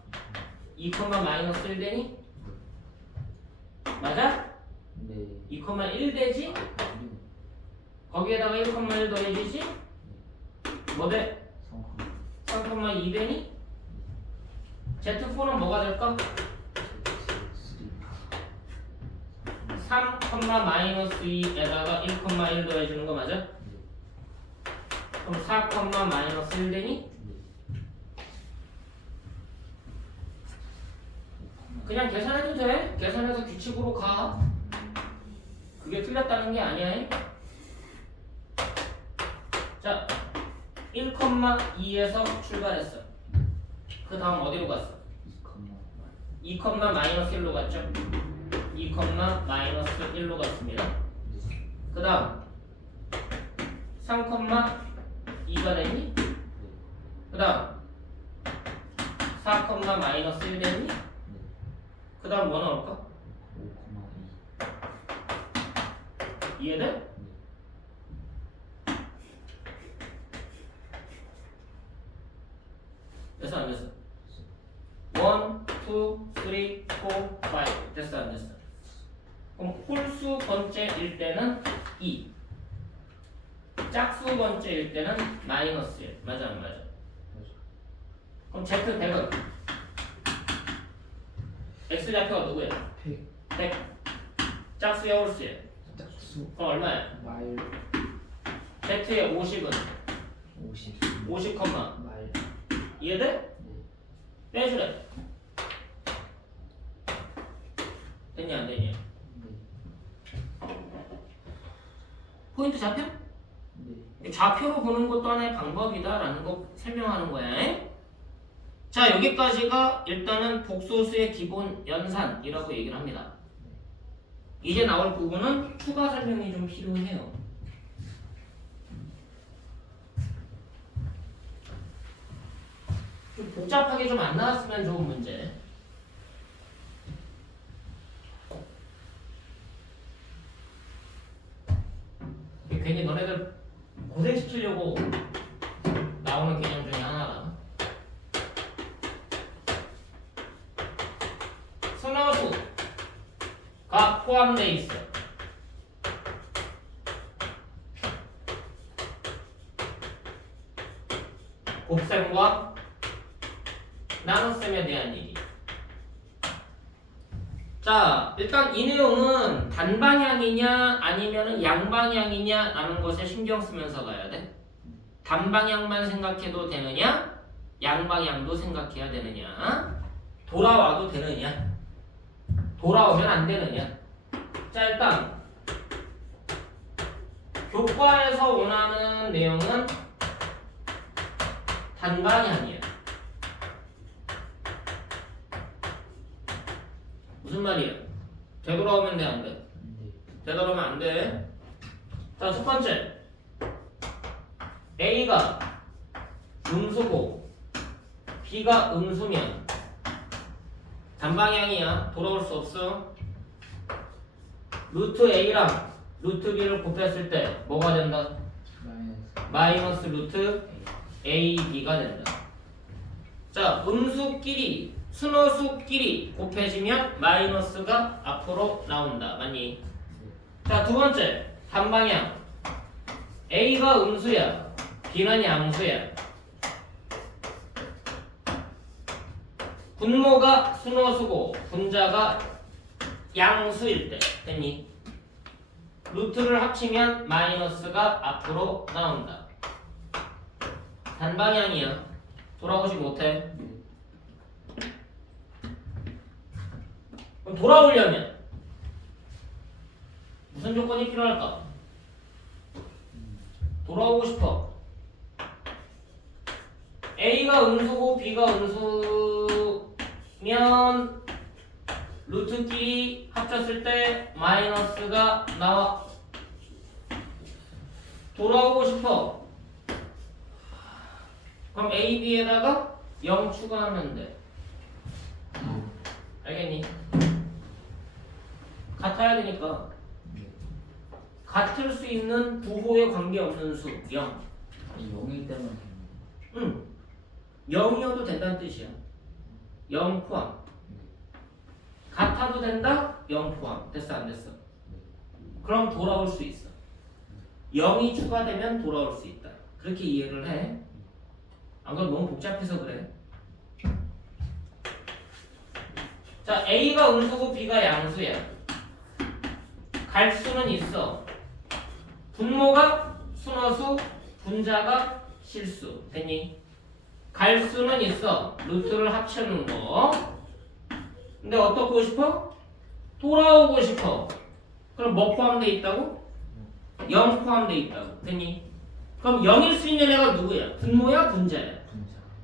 2 콤마 마이너스 1 되니? 맞아? 네. 2 콤마 1 되지? 거기에다가 1 콤마 1 더해지지? 뭐 돼? 3 콤마 2 되니? Z4는 뭐가 될까? 3 콤마 마이너스 2에다가 1 콤마 1 더해주는 거 맞아? 그럼 4 콤마 마이너스 1 되니? 그냥 계산해도 돼. 계산해서 규칙으로 가. 그게 틀렸다는 게 아니야. 자, 1,2에서 출발했어. 그 다음 어디로 갔어? 2, 마이너스 1로 갔죠? 2, 마이너스 1로 갔습니다. 그 다음 3, 2가 되니? 그 다음 4, 마이너스 1 되니? 그 다음 뭐 나올까? 5,2. 이해돼? 됐어 안 됐어? 1, 2, 3, 4, 5 됐어 안 됐어? 그럼 홀수 번째일 때는 2 짝수 번째일 때는 마이너스 1 맞아 안 맞아? 그럼 Z100은 X좌표가 누구야? 100 짝수야 홀수야? 짝수. 그럼 얼마야? 말. Z의 50은 50. 50, 말. 이해돼? 네. 빼주래. 됐냐 안 됐냐? 네. 포인트 잡혀? 네. 좌표로 보는 것도 하나의 방법이다라는 거 설명하는 거야. 자, 여기까지가 일단은 복소수의 기본 연산이라고 얘기를 합니다. 이제 나올 부분은 추가 설명이 좀 필요해요. 좀 복잡하게 좀 안 나왔으면 좋은 문제. 괜히 너네들 고생시키려고 나오는 개념 중에 하나라. 순허수가 포함되어 있어. 곱셈과 나눗셈에 대한 얘기. 자, 일단 이 내용은 단방향이냐 아니면 양방향이냐 라는 것에 신경 쓰면서 가야 돼. 단방향만 생각해도 되느냐, 양방향도 생각해야 되느냐, 돌아와도 되느냐, 돌아오면 안 되느냐. 자, 일단 교과에서 원하는 내용은 단방향이야. 무슨 말이야? 되돌아오면 돼, 안 돼? 네. 되돌아오면 안 돼. 자, 첫 번째. A가 음수고 B가 음수면 단방향이야. 돌아올 수 없어. 루트 A랑 루트 B를 곱했을 때 뭐가 된다? 마이너스 루트 A, B가 된다. 자, 음수끼리 순호수끼리 곱해지면 마이너스가 앞으로 나온다. 맞니? 자, 두 번째 단방향. A가 음수야, B는 양수야. 분모가 순호수고 분자가 양수일 때 됐니? 루트를 합치면 마이너스가 앞으로 나온다. 단방향이야. 돌아오지 못해. 그럼 돌아오려면 무슨 조건이 필요할까? 돌아오고 싶어. A가 음수고 B가 음수면 루트끼리 합쳤을 때 마이너스가 나와. 돌아오고 싶어. 그럼 A, B에다가 0 추가하면 돼. 알겠니? 같아야 되니까. 같을 수 있는 부호에 관계없는 수 0. 0일 때만 응. 0이어도 된다는 뜻이야. 0 포함. 같아도 된다? 0 포함. 됐어, 안 됐어? 그럼 돌아올 수 있어. 0이 추가되면 돌아올 수 있다. 그렇게 이해를 해. 안 그럼 너무 복잡해서 그래. 자, A가 음수고 B가 양수야. 갈 수는 있어. 분모가 순호수, 분자가 실수. 됐니? 갈 수는 있어. 루트를 합치는 거. 근데 어떻고 싶어? 돌아오고 싶어. 그럼 뭐 포함되어 있다고? 0 포함되어 있다고. 됐니? 그럼 0일 수 있는 애가 누구야? 분모야? 분자야?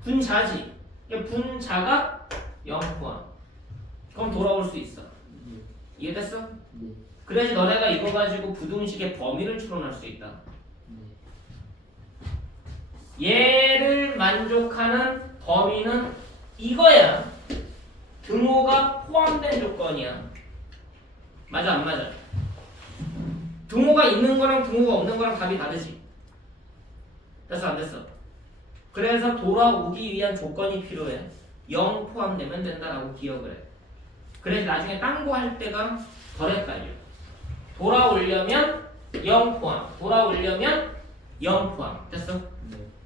분자지. 그러니까 분자가 0 포함. 그럼 돌아올 수 있어. 이해됐어? 네. 그래야지 너네가 이거 가지고 부등식의 범위를 추론할 수 있다. 얘를 만족하는 범위는 이거야. 등호가 포함된 조건이야. 맞아, 안 맞아? 등호가 있는 거랑 등호가 없는 거랑 답이 다르지. 됐어, 안 됐어? 그래서 돌아오기 위한 조건이 필요해. 0 포함되면 된다라고 기억을 해. 그래서 나중에 딴 거 할 때가 덜 헷갈려. 돌아오려면 0 포함, 돌아오려면 0 포함. 됐어?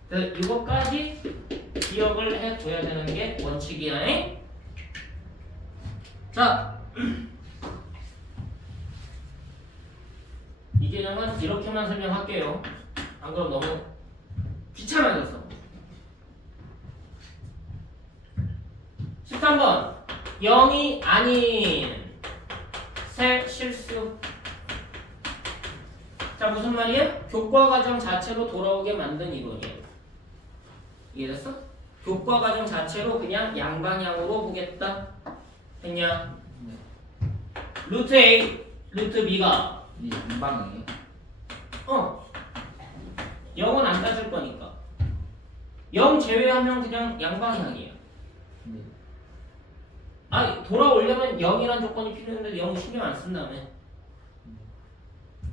그래서 이것까지 기억을 해줘야 되는 게 원칙이야. 자, 이 개념은 이렇게만 설명할게요. 안 그럼 너무 귀찮아져서. 13번 0이 아닌 새 실수. 자, 무슨 말이야? 교과 과정 자체로 돌아오게 만든 이론이에요. 이해됐어? 교과 과정 자체로 그냥 양방향으로 보겠다. 됐냐? 루트 A, 루트 B가 이 양방향이요? 0은 안 따질 거니까 0 제외하면 그냥 양방향이야. 네. 아, 돌아오려면 0이란 조건이 필요했는데 0 신경 안 쓴다며.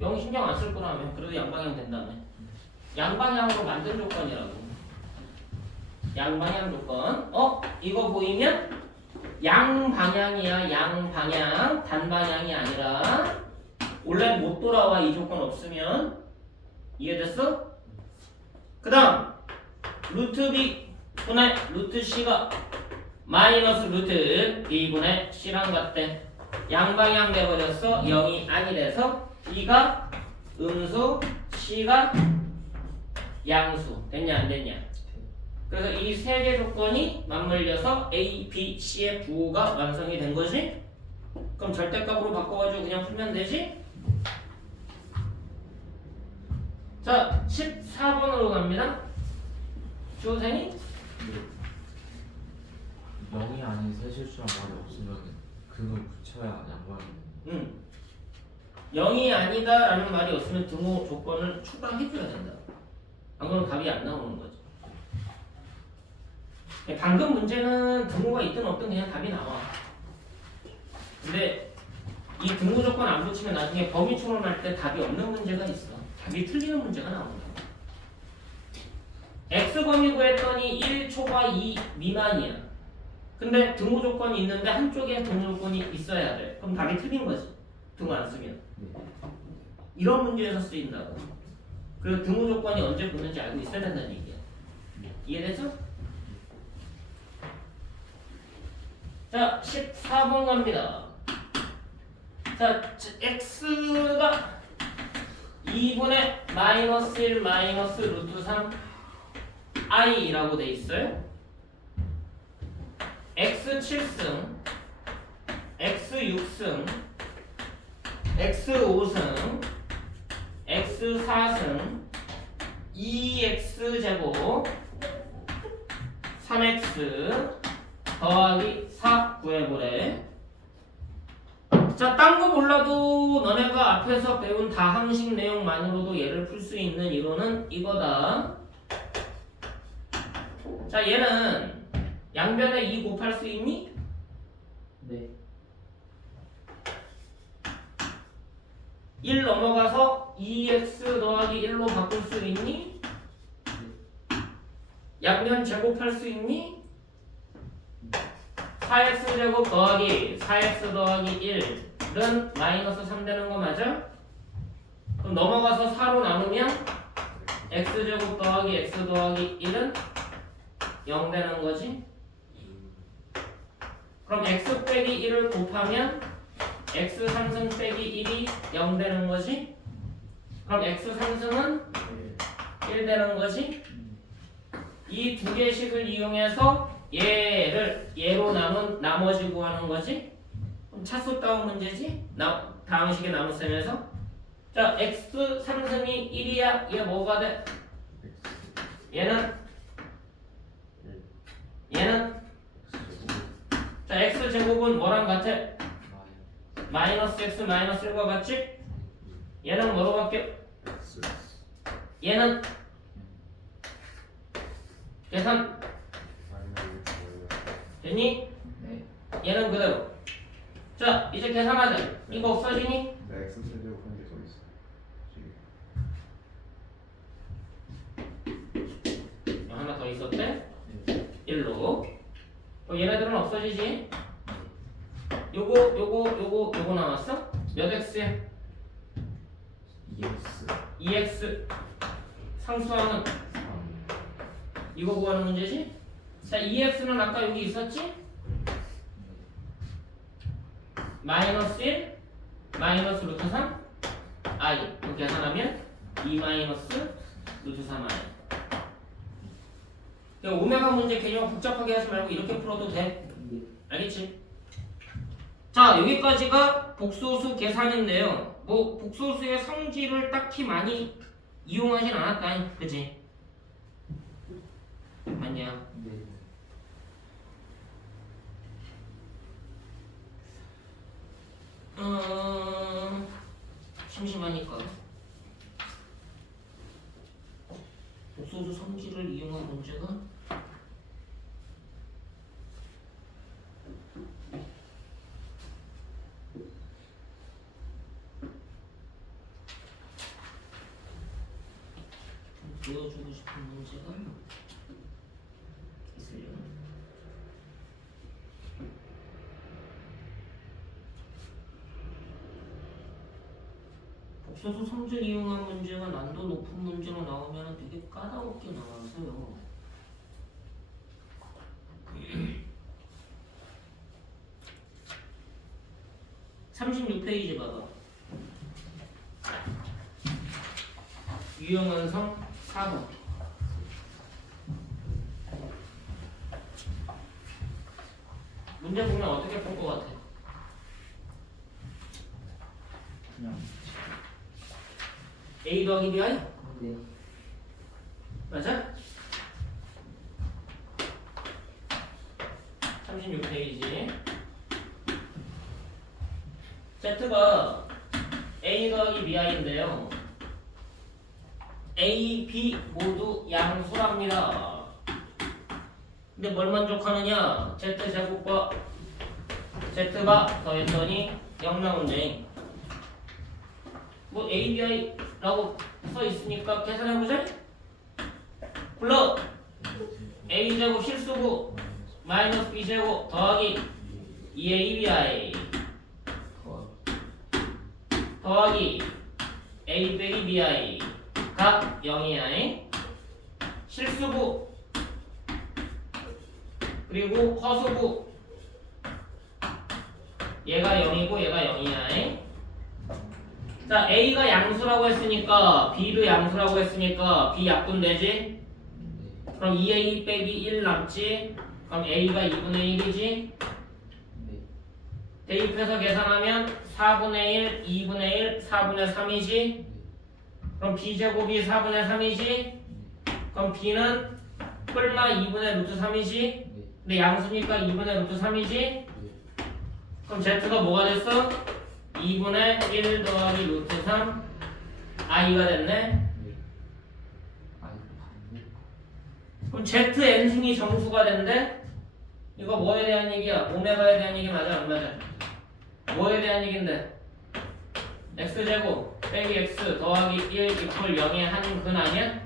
0 신경 안 쓸 거라며. 그래도 양방향 된다며. 양방향으로 만든 조건이라고. 양방향 조건. 이거 보이면 양방향이야. 양방향. 단방향이 아니라. 원래 못 돌아와, 이 조건 없으면. 이해됐어? 그 다음 루트 b 분의 루트 c가 마이너스 루트 b분의 c랑 같대. 양방향 돼버렸어. 0이 아니래서 b가 음수, c가 양수. 됐냐 안 됐냐? 그래서 이 세 개 조건이 맞물려서 A, B, C의 부호가 완성이 된 거지? 그럼 절대값으로 바꿔가지고 그냥 풀면 되지? 자, 14번으로 갑니다. 주호생이? 0이 아닌 세 실수랑 말이 없으면 그걸 붙여야 양방이. 응. 0이 아니다라는 말이 없으면 등호 조건을 추가해줘야 된다. 안 그러면 답이 안 나오는 거지. 방금 문제는 등호가 있든 없든 그냥 답이 나와. 근데 이 등호 조건 안 붙이면 나중에 범위 추론할 때 답이 없는 문제가 있어. 답이 틀리는 문제가 나온다. x 범위 구했더니 1 초과 2 미만이야. 근데 등호 조건이 있는데 한쪽에 등호 조건이 있어야 돼. 그럼 답이 틀린 거지. 등호 안 쓰면. 이런 문제에서 쓰인다고. 그리고 등호 조건이 언제 붙는지 알고 있어야 된다는 얘기야. 이해되죠? 자, 14번 갑니다. 자, x가 2분의 마이너스 1 마이너스 루트 3 i라고 돼 있어요. x 7승, x 6승, x 5승, x 4승, 2x 제곱, 3x 더하기 4 구해보래. 자, 딴 거 몰라도 너네가 앞에서 배운 다항식 내용만으로도 얘를 풀 수 있는 이론은 이거다. 자, 얘는 양변에 2 곱할 수 있니? 네. 1 넘어가서 2x 더하기 1로 바꿀 수 있니? 양변 제곱할 수 있니? 4x 제곱 더하기 4x 더하기 1은 마이너스 3 되는 거 맞아? 그럼 넘어가서 4로 나누면 x 제곱 더하기 x 더하기 1은 0 되는 거지? 그럼 x 빼기 1을 곱하면 x 3승 빼기 1이 0 되는 거지? 그럼 x 3승은 1 되는 거지? 이 두 개식을 이용해서 얘를 얘로 나눈 나머지 구하는 거지? 그럼 차수 따온 문제지? 다항식의 나눗셈에서 자, x 3승이 1이야. 얘 뭐가 돼? 얘는 자, x 제곱은 뭐랑 같아? 마이너스 x 마이너스 1과 같지? 얘는 뭐로 바뀌어? 얘는 계산 됐니? 네. 얘는 그대로. 자, 이제 계산하자. 이거 없어지니? 나 X 세제곱 하는 게 더 있어. 지금. 하나 더 있었대? 네. 1로. 얘네들은 없어지지? 요거 남았어? 몇 x야? EX 2x 상수항은 3 이거 구하는 문제지? 자, 2x는 아까 여기 있었지? 마이너스 1 마이너스 루트 3 i 이렇게 계산하면 2 마이너스 루트 3 i. 오메가 문제 개념 복잡하게 하지 말고 이렇게 풀어도 돼. 알겠지? 자, 여기까지가 복소수 계산인데요. 뭐 복소수의 성질을 딱히 많이 이용하진 않았다, 그치? 맞냐? 네. 심심하니까 복소수 성질을 이용한 문제가 보여주고 싶은 문제가 있으려나? 복소수 성질 이용한 문제가 난도 높은 문제로 나오면 되게 까다롭게 나와서요. 36페이지 봐봐. 유형원성 4번. 문제 보면 어떻게 볼 것 같아? 그냥 A 더하기 BI? 네. 맞아? 36페이지. Z가 A 더하기 BI인데요. A, B 모두 양수랍니다. 근데 뭘 만족하느냐? Z제곱과 Z가 더했더니 0 나온대. 뭐 A, BI라고 써 있으니까 계산해보자. 불러! A제곱 실수고 마이너스 B제곱 더하기 2ABI 더하기 A 빼기 BI가 0이야. 실수부 그리고 허수부 얘가 0이고 얘가 0이야. 자, A가 양수라고 했으니까 B도 양수라고 했으니까 B 약분되지? 그럼 2A 빼기 1 남지? 그럼 A가 2분의 1이지? 네. 대입해서 계산하면 4분의 1, 2분의 1, 4분의 3이지? 그럼 B제곱이 4분의 3이지? 그럼 B는 뿔마 2분의 루트 3이지? 근데 양수니까 2분의 루트 3이지? 그럼 Z가 뭐가 됐어? 2분의 1 더하기 루트 3 I가 됐네? 그럼 ZN승이 정수가 된대? 이거 뭐에 대한 얘기야? 오메가에 대한 얘기 맞아 안 맞아? 뭐에 대한 얘긴데? X제곱 빼기 X 더하기 1 이퀄 0의 한 근 아니야?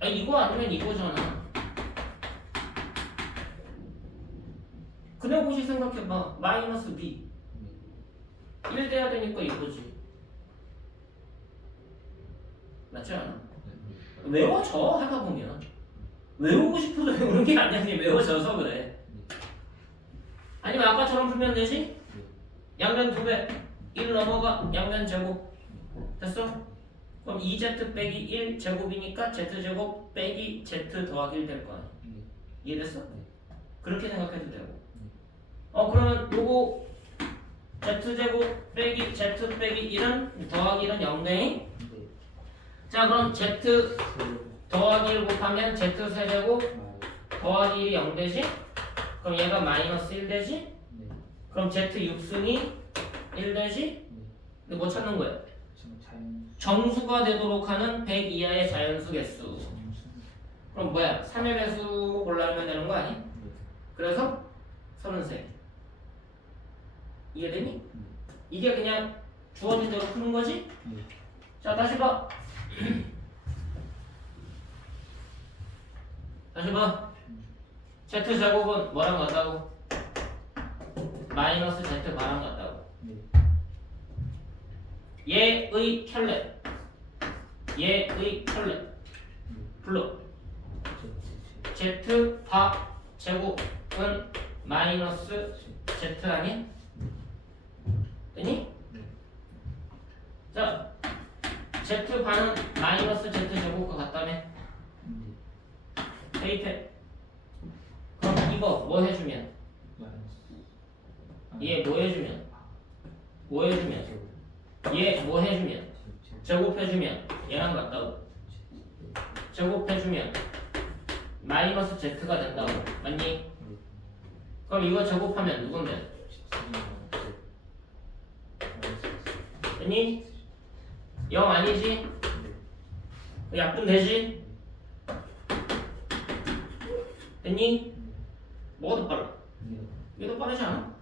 아 이거 아니면 이거잖아. 그냥 혹시 생각해봐. 마이너스 B 1 돼야 되니까 이거지. 맞지 않아? 외워져 하다 보면 외우고 싶어서 외우는 게 아니야. 그냥 외워져서 그래. 아니면 아까처럼 풀면 되지? 양면 2배 1 넘어가 양면 제곱 됐어? 그럼 2Z 빼기 1 제곱이니까 Z제곱 빼기 Z 더하기 1 될 거 아니야. 이해됐어? 그렇게 생각해도 되고 그러면 요거 Z제곱 빼기 Z 빼기 1은 더하기 1은 0네. 자 그럼 Z 더하기 1 곱하면 Z 세제곱 더하기 1이 0 되지? 그럼 얘가 마이너스 1 되지? 그럼 Z 6승이 1 되지? 근데 뭐 찾는 거야? 정수가 되도록 하는 100 이하의 자연수 개수. 그럼 뭐야? 3의 배수 골라내면 되는 거 아니? 그래서 33. 이해되니? 이게 그냥 주어진 대로 푸는 거지? 자 다시 봐. 다시 봐. Z제곱은 뭐랑 같다고? 마이너스 Z바랑 같다고. 얘의 켤레 불러. Z바 제곱은 마이너스 Z 아니야? 되니? 자 Z바는 마이너스 Z제곱과 같다며? 대입해. 그럼 이거 뭐 해주면? 얘 뭐 해주면? 얘 뭐 해주면? 제곱해주면 얘랑 같다고. 제곱해주면 마이너스 Z가 된다고. 맞니? 그럼 이거 제곱하면 누군데? 됐니? 0 아니지? 약분 되지? 됐니? 뭐가 더 빨라? 이게 더 빠르지 않아?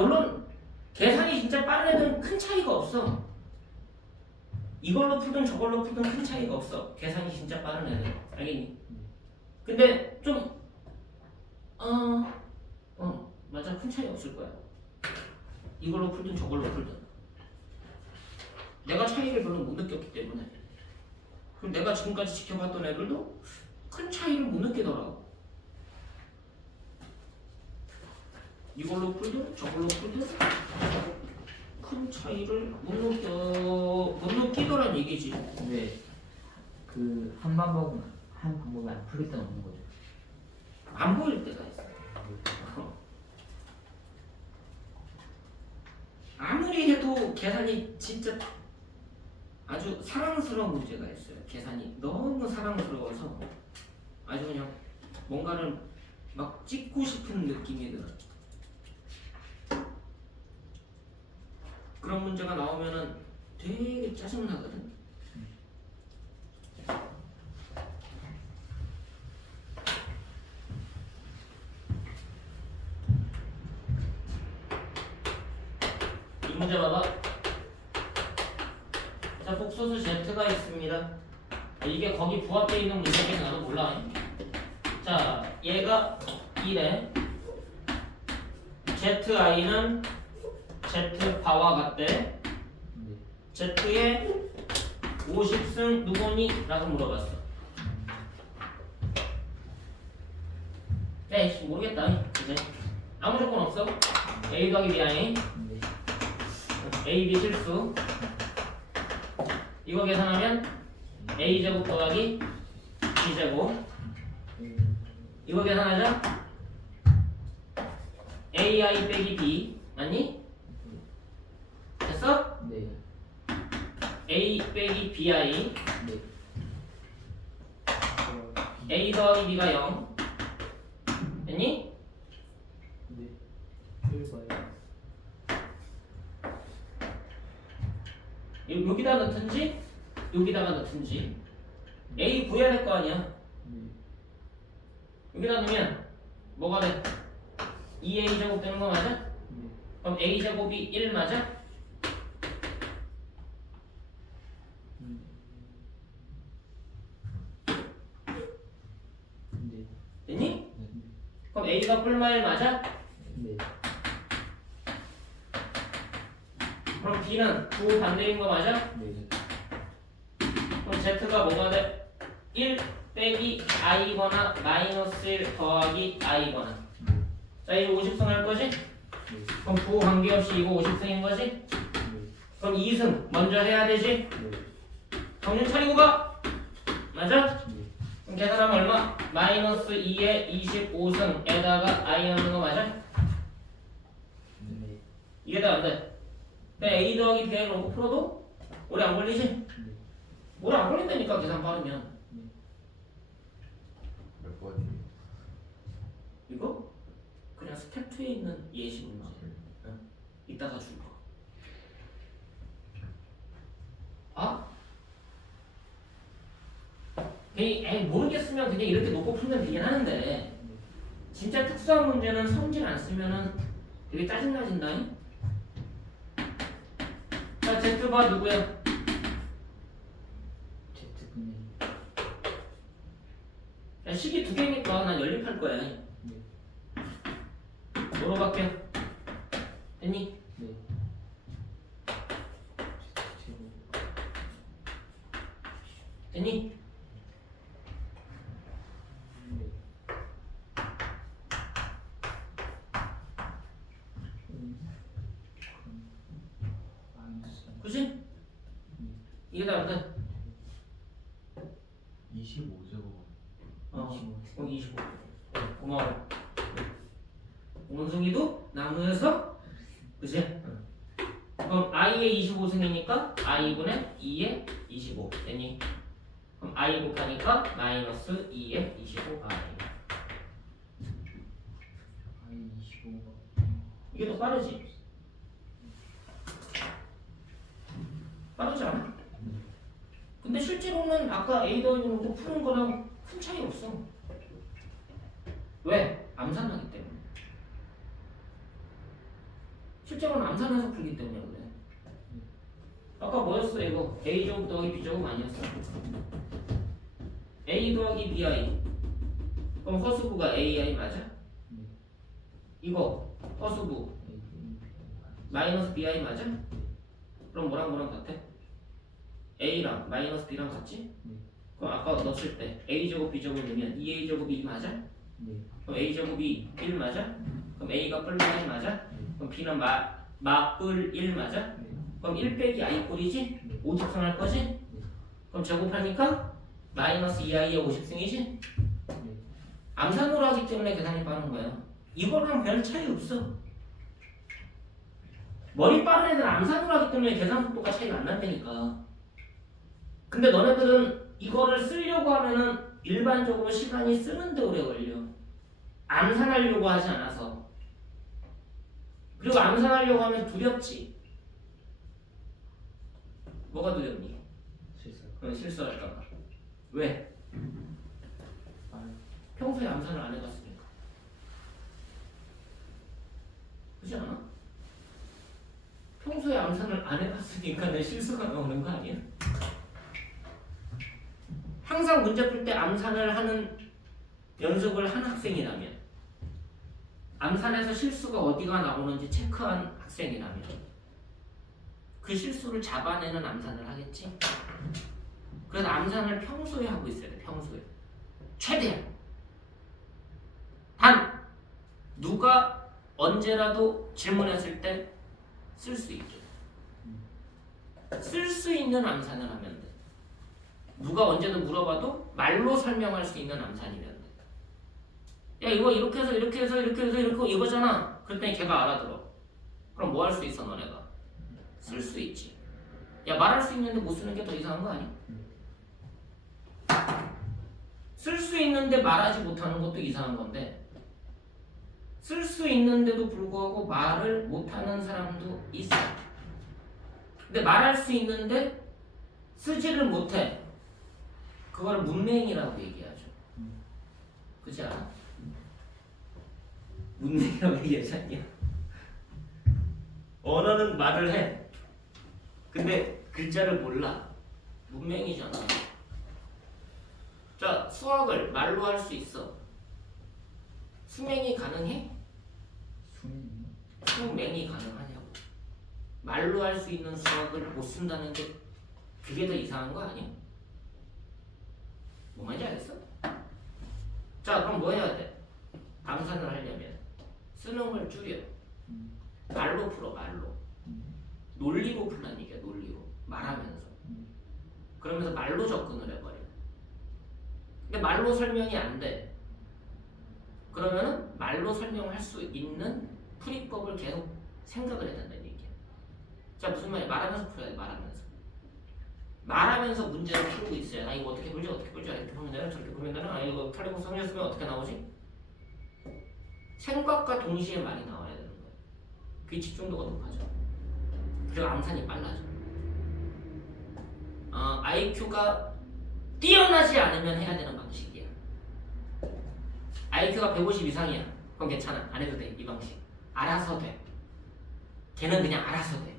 물론 계산이 진짜 빠른 애들은 큰 차이가 없어. 이걸로 풀든 저걸로 풀든 큰 차이가 없어. 계산이 진짜 빠른 애들. 알겠니? 근데 좀 맞아. 큰 차이 없을 거야. 이걸로 풀든 저걸로 풀든. 내가 차이를 별로 못 느꼈기 때문에. 그리고 내가 지금까지 지켜봤던 애들도 큰 차이를 못 느끼더라고. 이걸로 풀든 저걸로 풀든 큰 차이를 못 느끼더란 얘기지. 근데 그 한 방법이 안 풀릴 때는 없는 거죠. 안 보일 때가 있어. 아무리 해도 계산이 진짜 아주 사랑스러운 문제가 있어요. 계산이 너무 사랑스러워서 아주 그냥 뭔가를 막 찍고 싶은 느낌이 들어. 그런 문제가 나오면은 되게 짜증나거든. 이 문제 봐봐. 자, 복소수 Z가 있습니다. 이게 거기 부합되어 있는 문제인지 나도 몰라. 자, 얘가 1에 ZI는 Z바와 같대. Z의 50승 누구니? 라고 물어봤어. 에이 모르겠다. 이제 아무 조건 없어. A 더하기 B 아니? A, B 실수. 이거 계산하면 A제곱 더하기 B제곱. 이거 계산하자. AI 빼기 B 맞니? 됐어? 네. A 빼기 BI. 네. A 더하기 B가 0 됐니? 네. 1번에 여기다 넣든지 여기다가 넣든지 A 구해야 될 거 아니야. 여기다 넣으면 뭐가 돼? 2A 제곱 되는 거 맞아? 그럼 A 제곱이 1 맞아? 네. 됐니? 그럼 A가 뿔마 1 맞아? 네. 그럼 B는 구 반대인 거 맞아? 네. 그럼 Z가 뭐가 돼? 1 빼기 I거나 마이너스 1 더하기 I거나. 자, 이거 50승 할 거지? 그럼 부호 관계없이 이거 50승인 거지? 그럼 2승 먼저 해야 되지? 정신 차리고 가! 맞아? 그럼 계산하면 얼마? 마이너스 2에 25승에다가 I 넣는 거 맞아? 네. 이해가 안 돼? 근데 A 더하기 B를 놓고 풀어도 오래 안 걸리지? 오래 안 걸린다니까 계산 빠르면. 몇 번이에요? 이거? 그냥 스텝 2에 있는 예시 문제. 이따가 줄 거. 아? 에이 모르겠으면 그냥 이렇게 놓고 풀면 되긴 하는데 진짜 특수한 문제는 성질 안 쓰면은 되게 짜증나진다니? 자, Z바 누구야? Z분의 야, 식이 두 개니까 난 연립할 거야. 뭐로 바뀌어? 됐니? 네. 제곱 됐니? 네. 마이너스 그치? 이해다 안 돼? 25제곱. 어, 25. 고마워. 원숭이도 나무에서 그치? 그럼 i의 25승이니까 i분의 2의 25 됐니? 그럼 i 곱하니까 마이너스 2의 25i. I 25. 이게 더 빠르지? 빠르지 않아? 근데 실제로는 아까 a 더하기 놓고 푸는 거랑 큰 차이 없어. 왜? 암산하기 때문에. 실제로는 암산해서 풀기 때문에 그래. 아까 뭐였어 이거? a 제곱 더하기 b 제곱 아니었어? a 더하기 bi. 그럼 허수부가 ai 맞아? 이거 허수부 마이너스 bi 맞아? 그럼 뭐랑 같아? a랑 마이너스 b랑 같지? 그럼 아까 넣었을 때 a 제곱 b 제곱 넣으면 2a 제곱이 2 맞아? 네. 그럼 a 제곱이 1 맞아? 그럼 그럼 A가 뿔 1 맞아? 그럼 B는 마뿔 1 맞아? 네. 그럼 1 빼기 I 뿔이지? 50승 할 거지? 그럼 제곱하니까 마이너스 2i의 50승이지? 암산으로 하기 때문에 계산이 빠른 거야. 이거랑 별 차이 없어. 머리 빠른 애들은 암산으로 하기 때문에 계산 속도가 차이가 안 난다니까. 근데 너네들은 이거를 쓰려고 하면은 일반적으로 시간이 쓰는데 오래 걸려. 암산하려고 하지 않아서. 그리고 암산하려고 하면 두렵지. 뭐가 두렵니? 실수할까봐. 왜? 평소에 암산을 안 해봤으니까. 그렇지 않아? 평소에 암산을 안 해봤으니까 내 실수가 나오는 거 아니야? 항상 문제 풀 때 암산을 하는 연습을 한 학생이라면, 암산에서 실수가 어디가 나오는지 체크한 학생이라면 그 실수를 잡아내는 암산을 하겠지? 그래서 암산을 평소에 하고 있어야 돼. 평소에 최대한. 단 누가 언제라도 질문했을 때 쓸 수 있게, 쓸 수 있는 암산을 하면 돼. 누가 언제든 물어봐도 말로 설명할 수 있는 암산이면 돼. 야 이거 이렇게 해서 이렇게 해서 이렇게 해서 이렇게 이거잖아. 그랬더니 걔가 알아들어. 그럼 뭐 할 수 있어 너네가? 쓸 수 있지. 야 말할 수 있는데 못 쓰는 게 더 이상한 거 아니야? 쓸 수 있는데 말하지 못하는 것도 이상한 건데, 쓸 수 있는데도 불구하고 말을 못하는 사람도 있어. 근데 말할 수 있는데 쓰지를 못해. 그걸 문맹이라고 얘기하죠. 그렇지 않아? 문맹이라고 얘기하지 않냐? 언어는 말을 해. 근데 글자를 몰라. 문맹이잖아. 자, 수학을 말로 할 수 있어. 수맹이 가능해? 수맹이 가능하냐고. 말로 할 수 있는 수학을 못 쓴다는 게 그게 더 이상한 거 아니야? 뭐 말인지 알겠어? 자, 그럼 뭐 해야 돼? 암산을 하려면 수능을 줄여. 말로 풀어, 말로. 논리로 풀라는 얘기야, 논리로. 말하면서. 그러면서 말로 접근을 해버려. 근데 말로 설명이 안 돼. 그러면은 말로 설명할 수 있는 풀이법을 계속 생각을 해야 된다는 얘기야. 자, 무슨 말이야? 말하면서 풀어야 돼, 말하면서. 말하면서 문제를 풀고 있어요. 아, 이거 어떻게 풀지, 어떻게 풀지, 이렇게 풀면 되나, 저렇게 풀면 되나, 아, 이거 탈레고성을 쓰면 어떻게 나오지? 생각과 동시에 말이 나와야 되는 거야. 그게 집중도가 높아져. 그리고 암산이 빨라져. IQ가 뛰어나지 않으면 해야 되는 방식이야. IQ가 150 이상이야. 그럼 괜찮아. 안 해도 돼. 이 방식. 알아서 돼. 걔는 그냥 알아서 돼.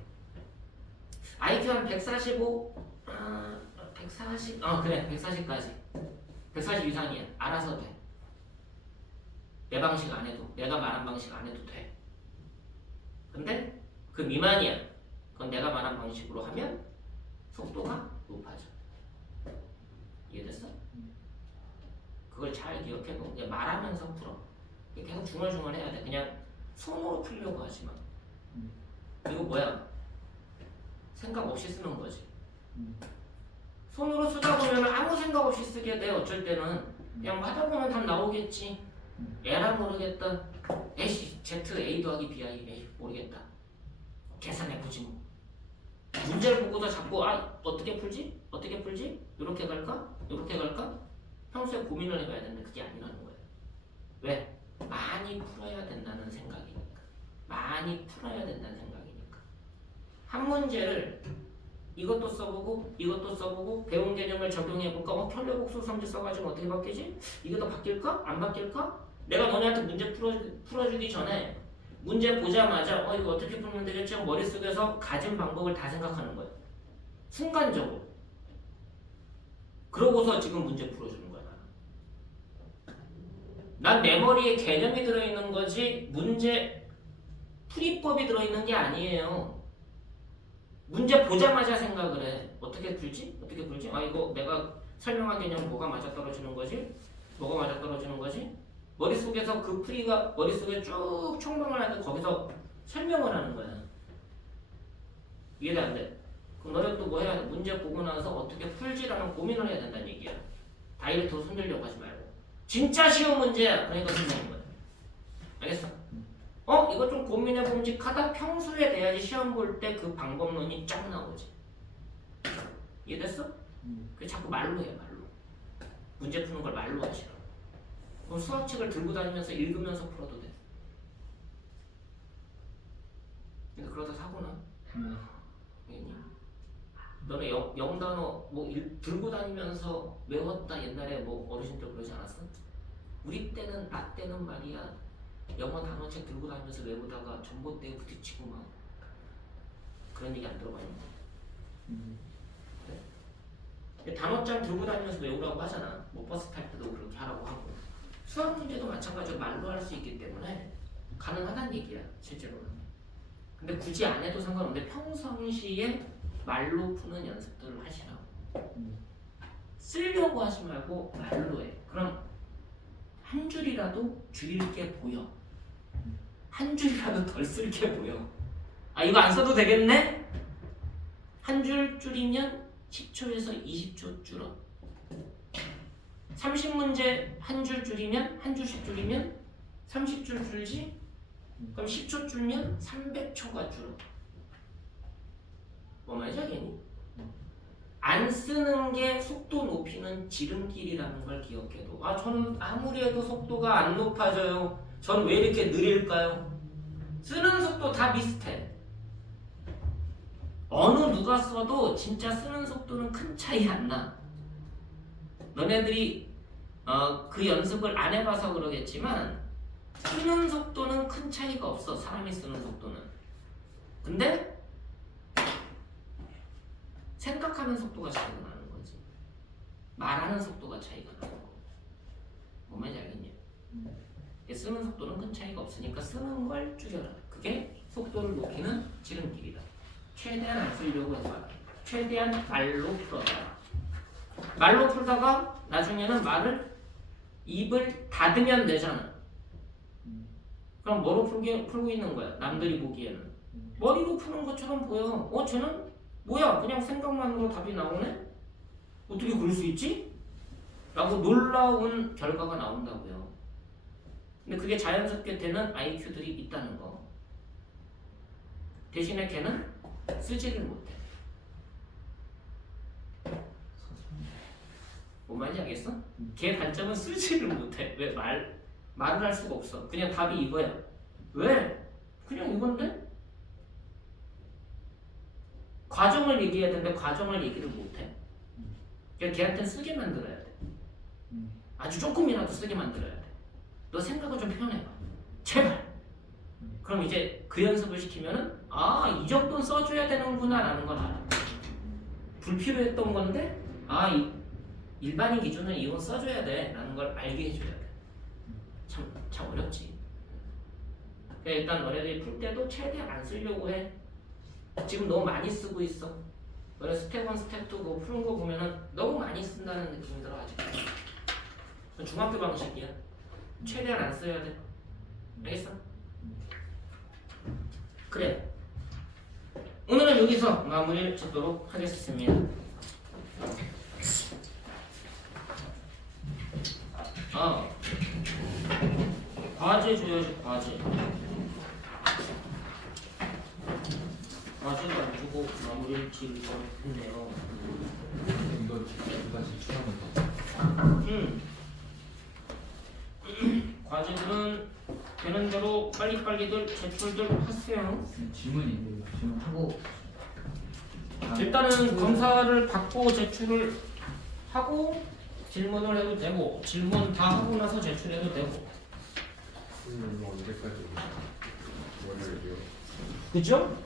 IQ 한 145, 140, 그래. 140까지. 140 이상이야. 알아서 돼. 내 방식 안 해도, 내가 말한 방식 안 해도 돼. 근데 그 미만이야. 그건 내가 말한 방식으로 하면 속도가 높아져. 이해됐어? 그걸 잘 기억해놓고 그냥 말하면서 풀어. 계속 중얼중얼 해야 돼. 그냥 손으로 풀려고 하지 마. 그리고 뭐야? 생각 없이 쓰는 거지. 손으로 쓰다 보면 아무 생각 없이 쓰게 돼. 어쩔 때는 그냥 하다 보면 답 나오겠지. 에라 모르겠다. 에이씨 Z A 더하기 B I 에이 모르겠다. 계산해보지 뭐. 문제를 보고서 자꾸 어떻게 풀지? 어떻게 풀지? 이렇게 갈까? 이렇게 갈까? 평소에 고민을 해봐야 되는데 그게 아니라는 거예요. 왜? 많이 풀어야 된다는 생각이니까. 많이 풀어야 된다는 생각이니까. 한 문제를 이것도 써보고 이것도 써보고 배운 개념을 적용해볼까? 편려복수 삼지 써가지고 어떻게 바뀌지? 이게 더 바뀔까? 안 바뀔까? 내가 너네한테 문제 풀어주기 전에 문제 보자마자 이거 어떻게 풀면 되겠지? 머릿속에서 가진 방법을 다 생각하는 거예요. 순간적으로. 그러고서 지금 문제 풀어주는 거야. 난 내 머리에 개념이 들어있는 거지 문제 풀이법이 들어있는 게 아니에요. 문제 보자마자 생각을 해. 어떻게 풀지? 어떻게 풀지? 이거 내가 설명한 개념 뭐가 맞아떨어지는 거지? 뭐가 맞아떨어지는 거지? 머릿속에서 그 풀이가 머릿속에 쭉 총방을 하는데 거기서 설명을 하는 거야. 이해가 안 돼? 그럼 너네 또 뭐 해야 돼? 문제 보고 나서 어떻게 풀지라는 고민을 해야 된다는 얘기야. 다이렉트로 손들려고 하지 말고. 진짜 쉬운 문제야. 그러니까 손드는 거야. 알겠어? 이거 좀 고민해 봄직하다. 평소에 돼야지 시험 볼 때 그 방법론이 쫙 나오지. 이해됐어? 그 자꾸 말로 해, 말로. 문제 푸는 걸 말로 하시라고. 그럼 수학책을 들고 다니면서 읽으면서 풀어도 돼. 근데 그러다 사고 나. 알겠니? 너네 영단어 뭐 들고 다니면서 외웠다. 옛날에 뭐 어르신들 그러지 않았어? 우리 때는 나 때는 말이야. 영어 단어책 들고 다니면서 외우다가 전봇대에 부딪히고 막 그런 얘기 안 들어봐요? 네? 단어장 들고 다니면서 외우라고 하잖아. 뭐 버스 탈 때도 그렇게 하라고 하고. 수학 문제도 마찬가지로 말로 할 수 있기 때문에 가능하다는 얘기야, 실제로는. 근데 굳이 안 해도 상관없는데 평상시에 말로 푸는 연습들을 하시라고. 쓰려고 하지 말고 말로 해. 그럼 한 줄이라도 줄일 게 보여. 한 줄이라도 덜 쓸 게 보여. 아, 이거 안 써도 되겠네? 한 줄 줄이면 10초에서 20초 줄어. 30문제 한 줄 줄이면, 한 줄씩 줄이면 30줄 줄지? 그럼 10초 줄면 300초가 줄어. 뭐 말인지 알겠니? 안 쓰는 게 속도 높이는 지름길이라는 걸 기억해도. 아, 저는 아무리 해도 속도가 안 높아져요. 전 왜 이렇게 느릴까요? 쓰는 속도 다 비슷해. 어느 누가 써도 진짜 쓰는 속도는 큰 차이 안 나. 너네들이 그 연습을 안 해봐서 그러겠지만 쓰는 속도는 큰 차이가 없어. 사람이 쓰는 속도는. 근데 생각하는 속도가 차이가 나는 거지. 말하는 속도가 차이가 나는 거고. 뭔 말인지 알겠냐? 쓰는 속도는 큰 차이가 없으니까 쓰는 걸 줄여라. 그게 속도를 높이는 지름길이다. 최대한 안 쓰려고 해봐. 최대한 말로 풀어라. 말로 풀다가 나중에는 말을 입을 닫으면 되잖아. 그럼 뭐로 풀고 있는 거야? 남들이 보기에는 머리로 푸는 것처럼 보여. 쟤는 뭐야? 그냥 생각만으로 답이 나오네? 어떻게 그럴 수 있지? 라고 놀라운 결과가 나온다고요. 근데 그게 자연스럽게 되는 IQ들이 있다는 거. 대신에 걔는 쓰지를 못해. 뭔 말인지 알겠어? 걔 단점은 쓰지를 못해. 왜? 말을 할 수가 없어. 그냥 답이 이거야. 왜? 그냥 이건데? 과정을 얘기해야 되는데 과정을 얘기를 못해. 그러니까 걔한테는 쓰게 만들어야 돼. 아주 조금이라도 쓰게 만들어야 돼. 너 생각을 좀 표현해봐. 제발. 그럼 이제 그 연습을 시키면은 이 정도는 써줘야 되는구나 라는 걸 알아. 불필요했던 건데 일반인 기준은 이건 써줘야 돼 라는 걸 알게 해줘야 돼. 참 어렵지. 그러니까 일단 너네들이 풀 때도 최대한 안 쓰려고 해. 지금 너무 많이 쓰고 있어. 너네 스텝 1, 스텝 2 그거 푸는 거 보면은 너무 많이 쓴다는 느낌이 들어 아직. 중학교 방식이야. 최대한 안 써야 돼. 알겠어? 그래. 오늘은 여기서 마무리를 짓도록 하겠습니다. 과제 줘야지, 과제. 과제도 안 주고 마무리를 지을 뻔했네요. 이거 제출하면 더. 과제들은 되는 대로 빨리빨리들 제출들 하세요. 질문이 질문하고 일단은 검사를 받고 제출을 하고 질문을 해도 되고 질문 다 하고 나서 제출해도 되고. 언제까지 월요일이요? 그죠?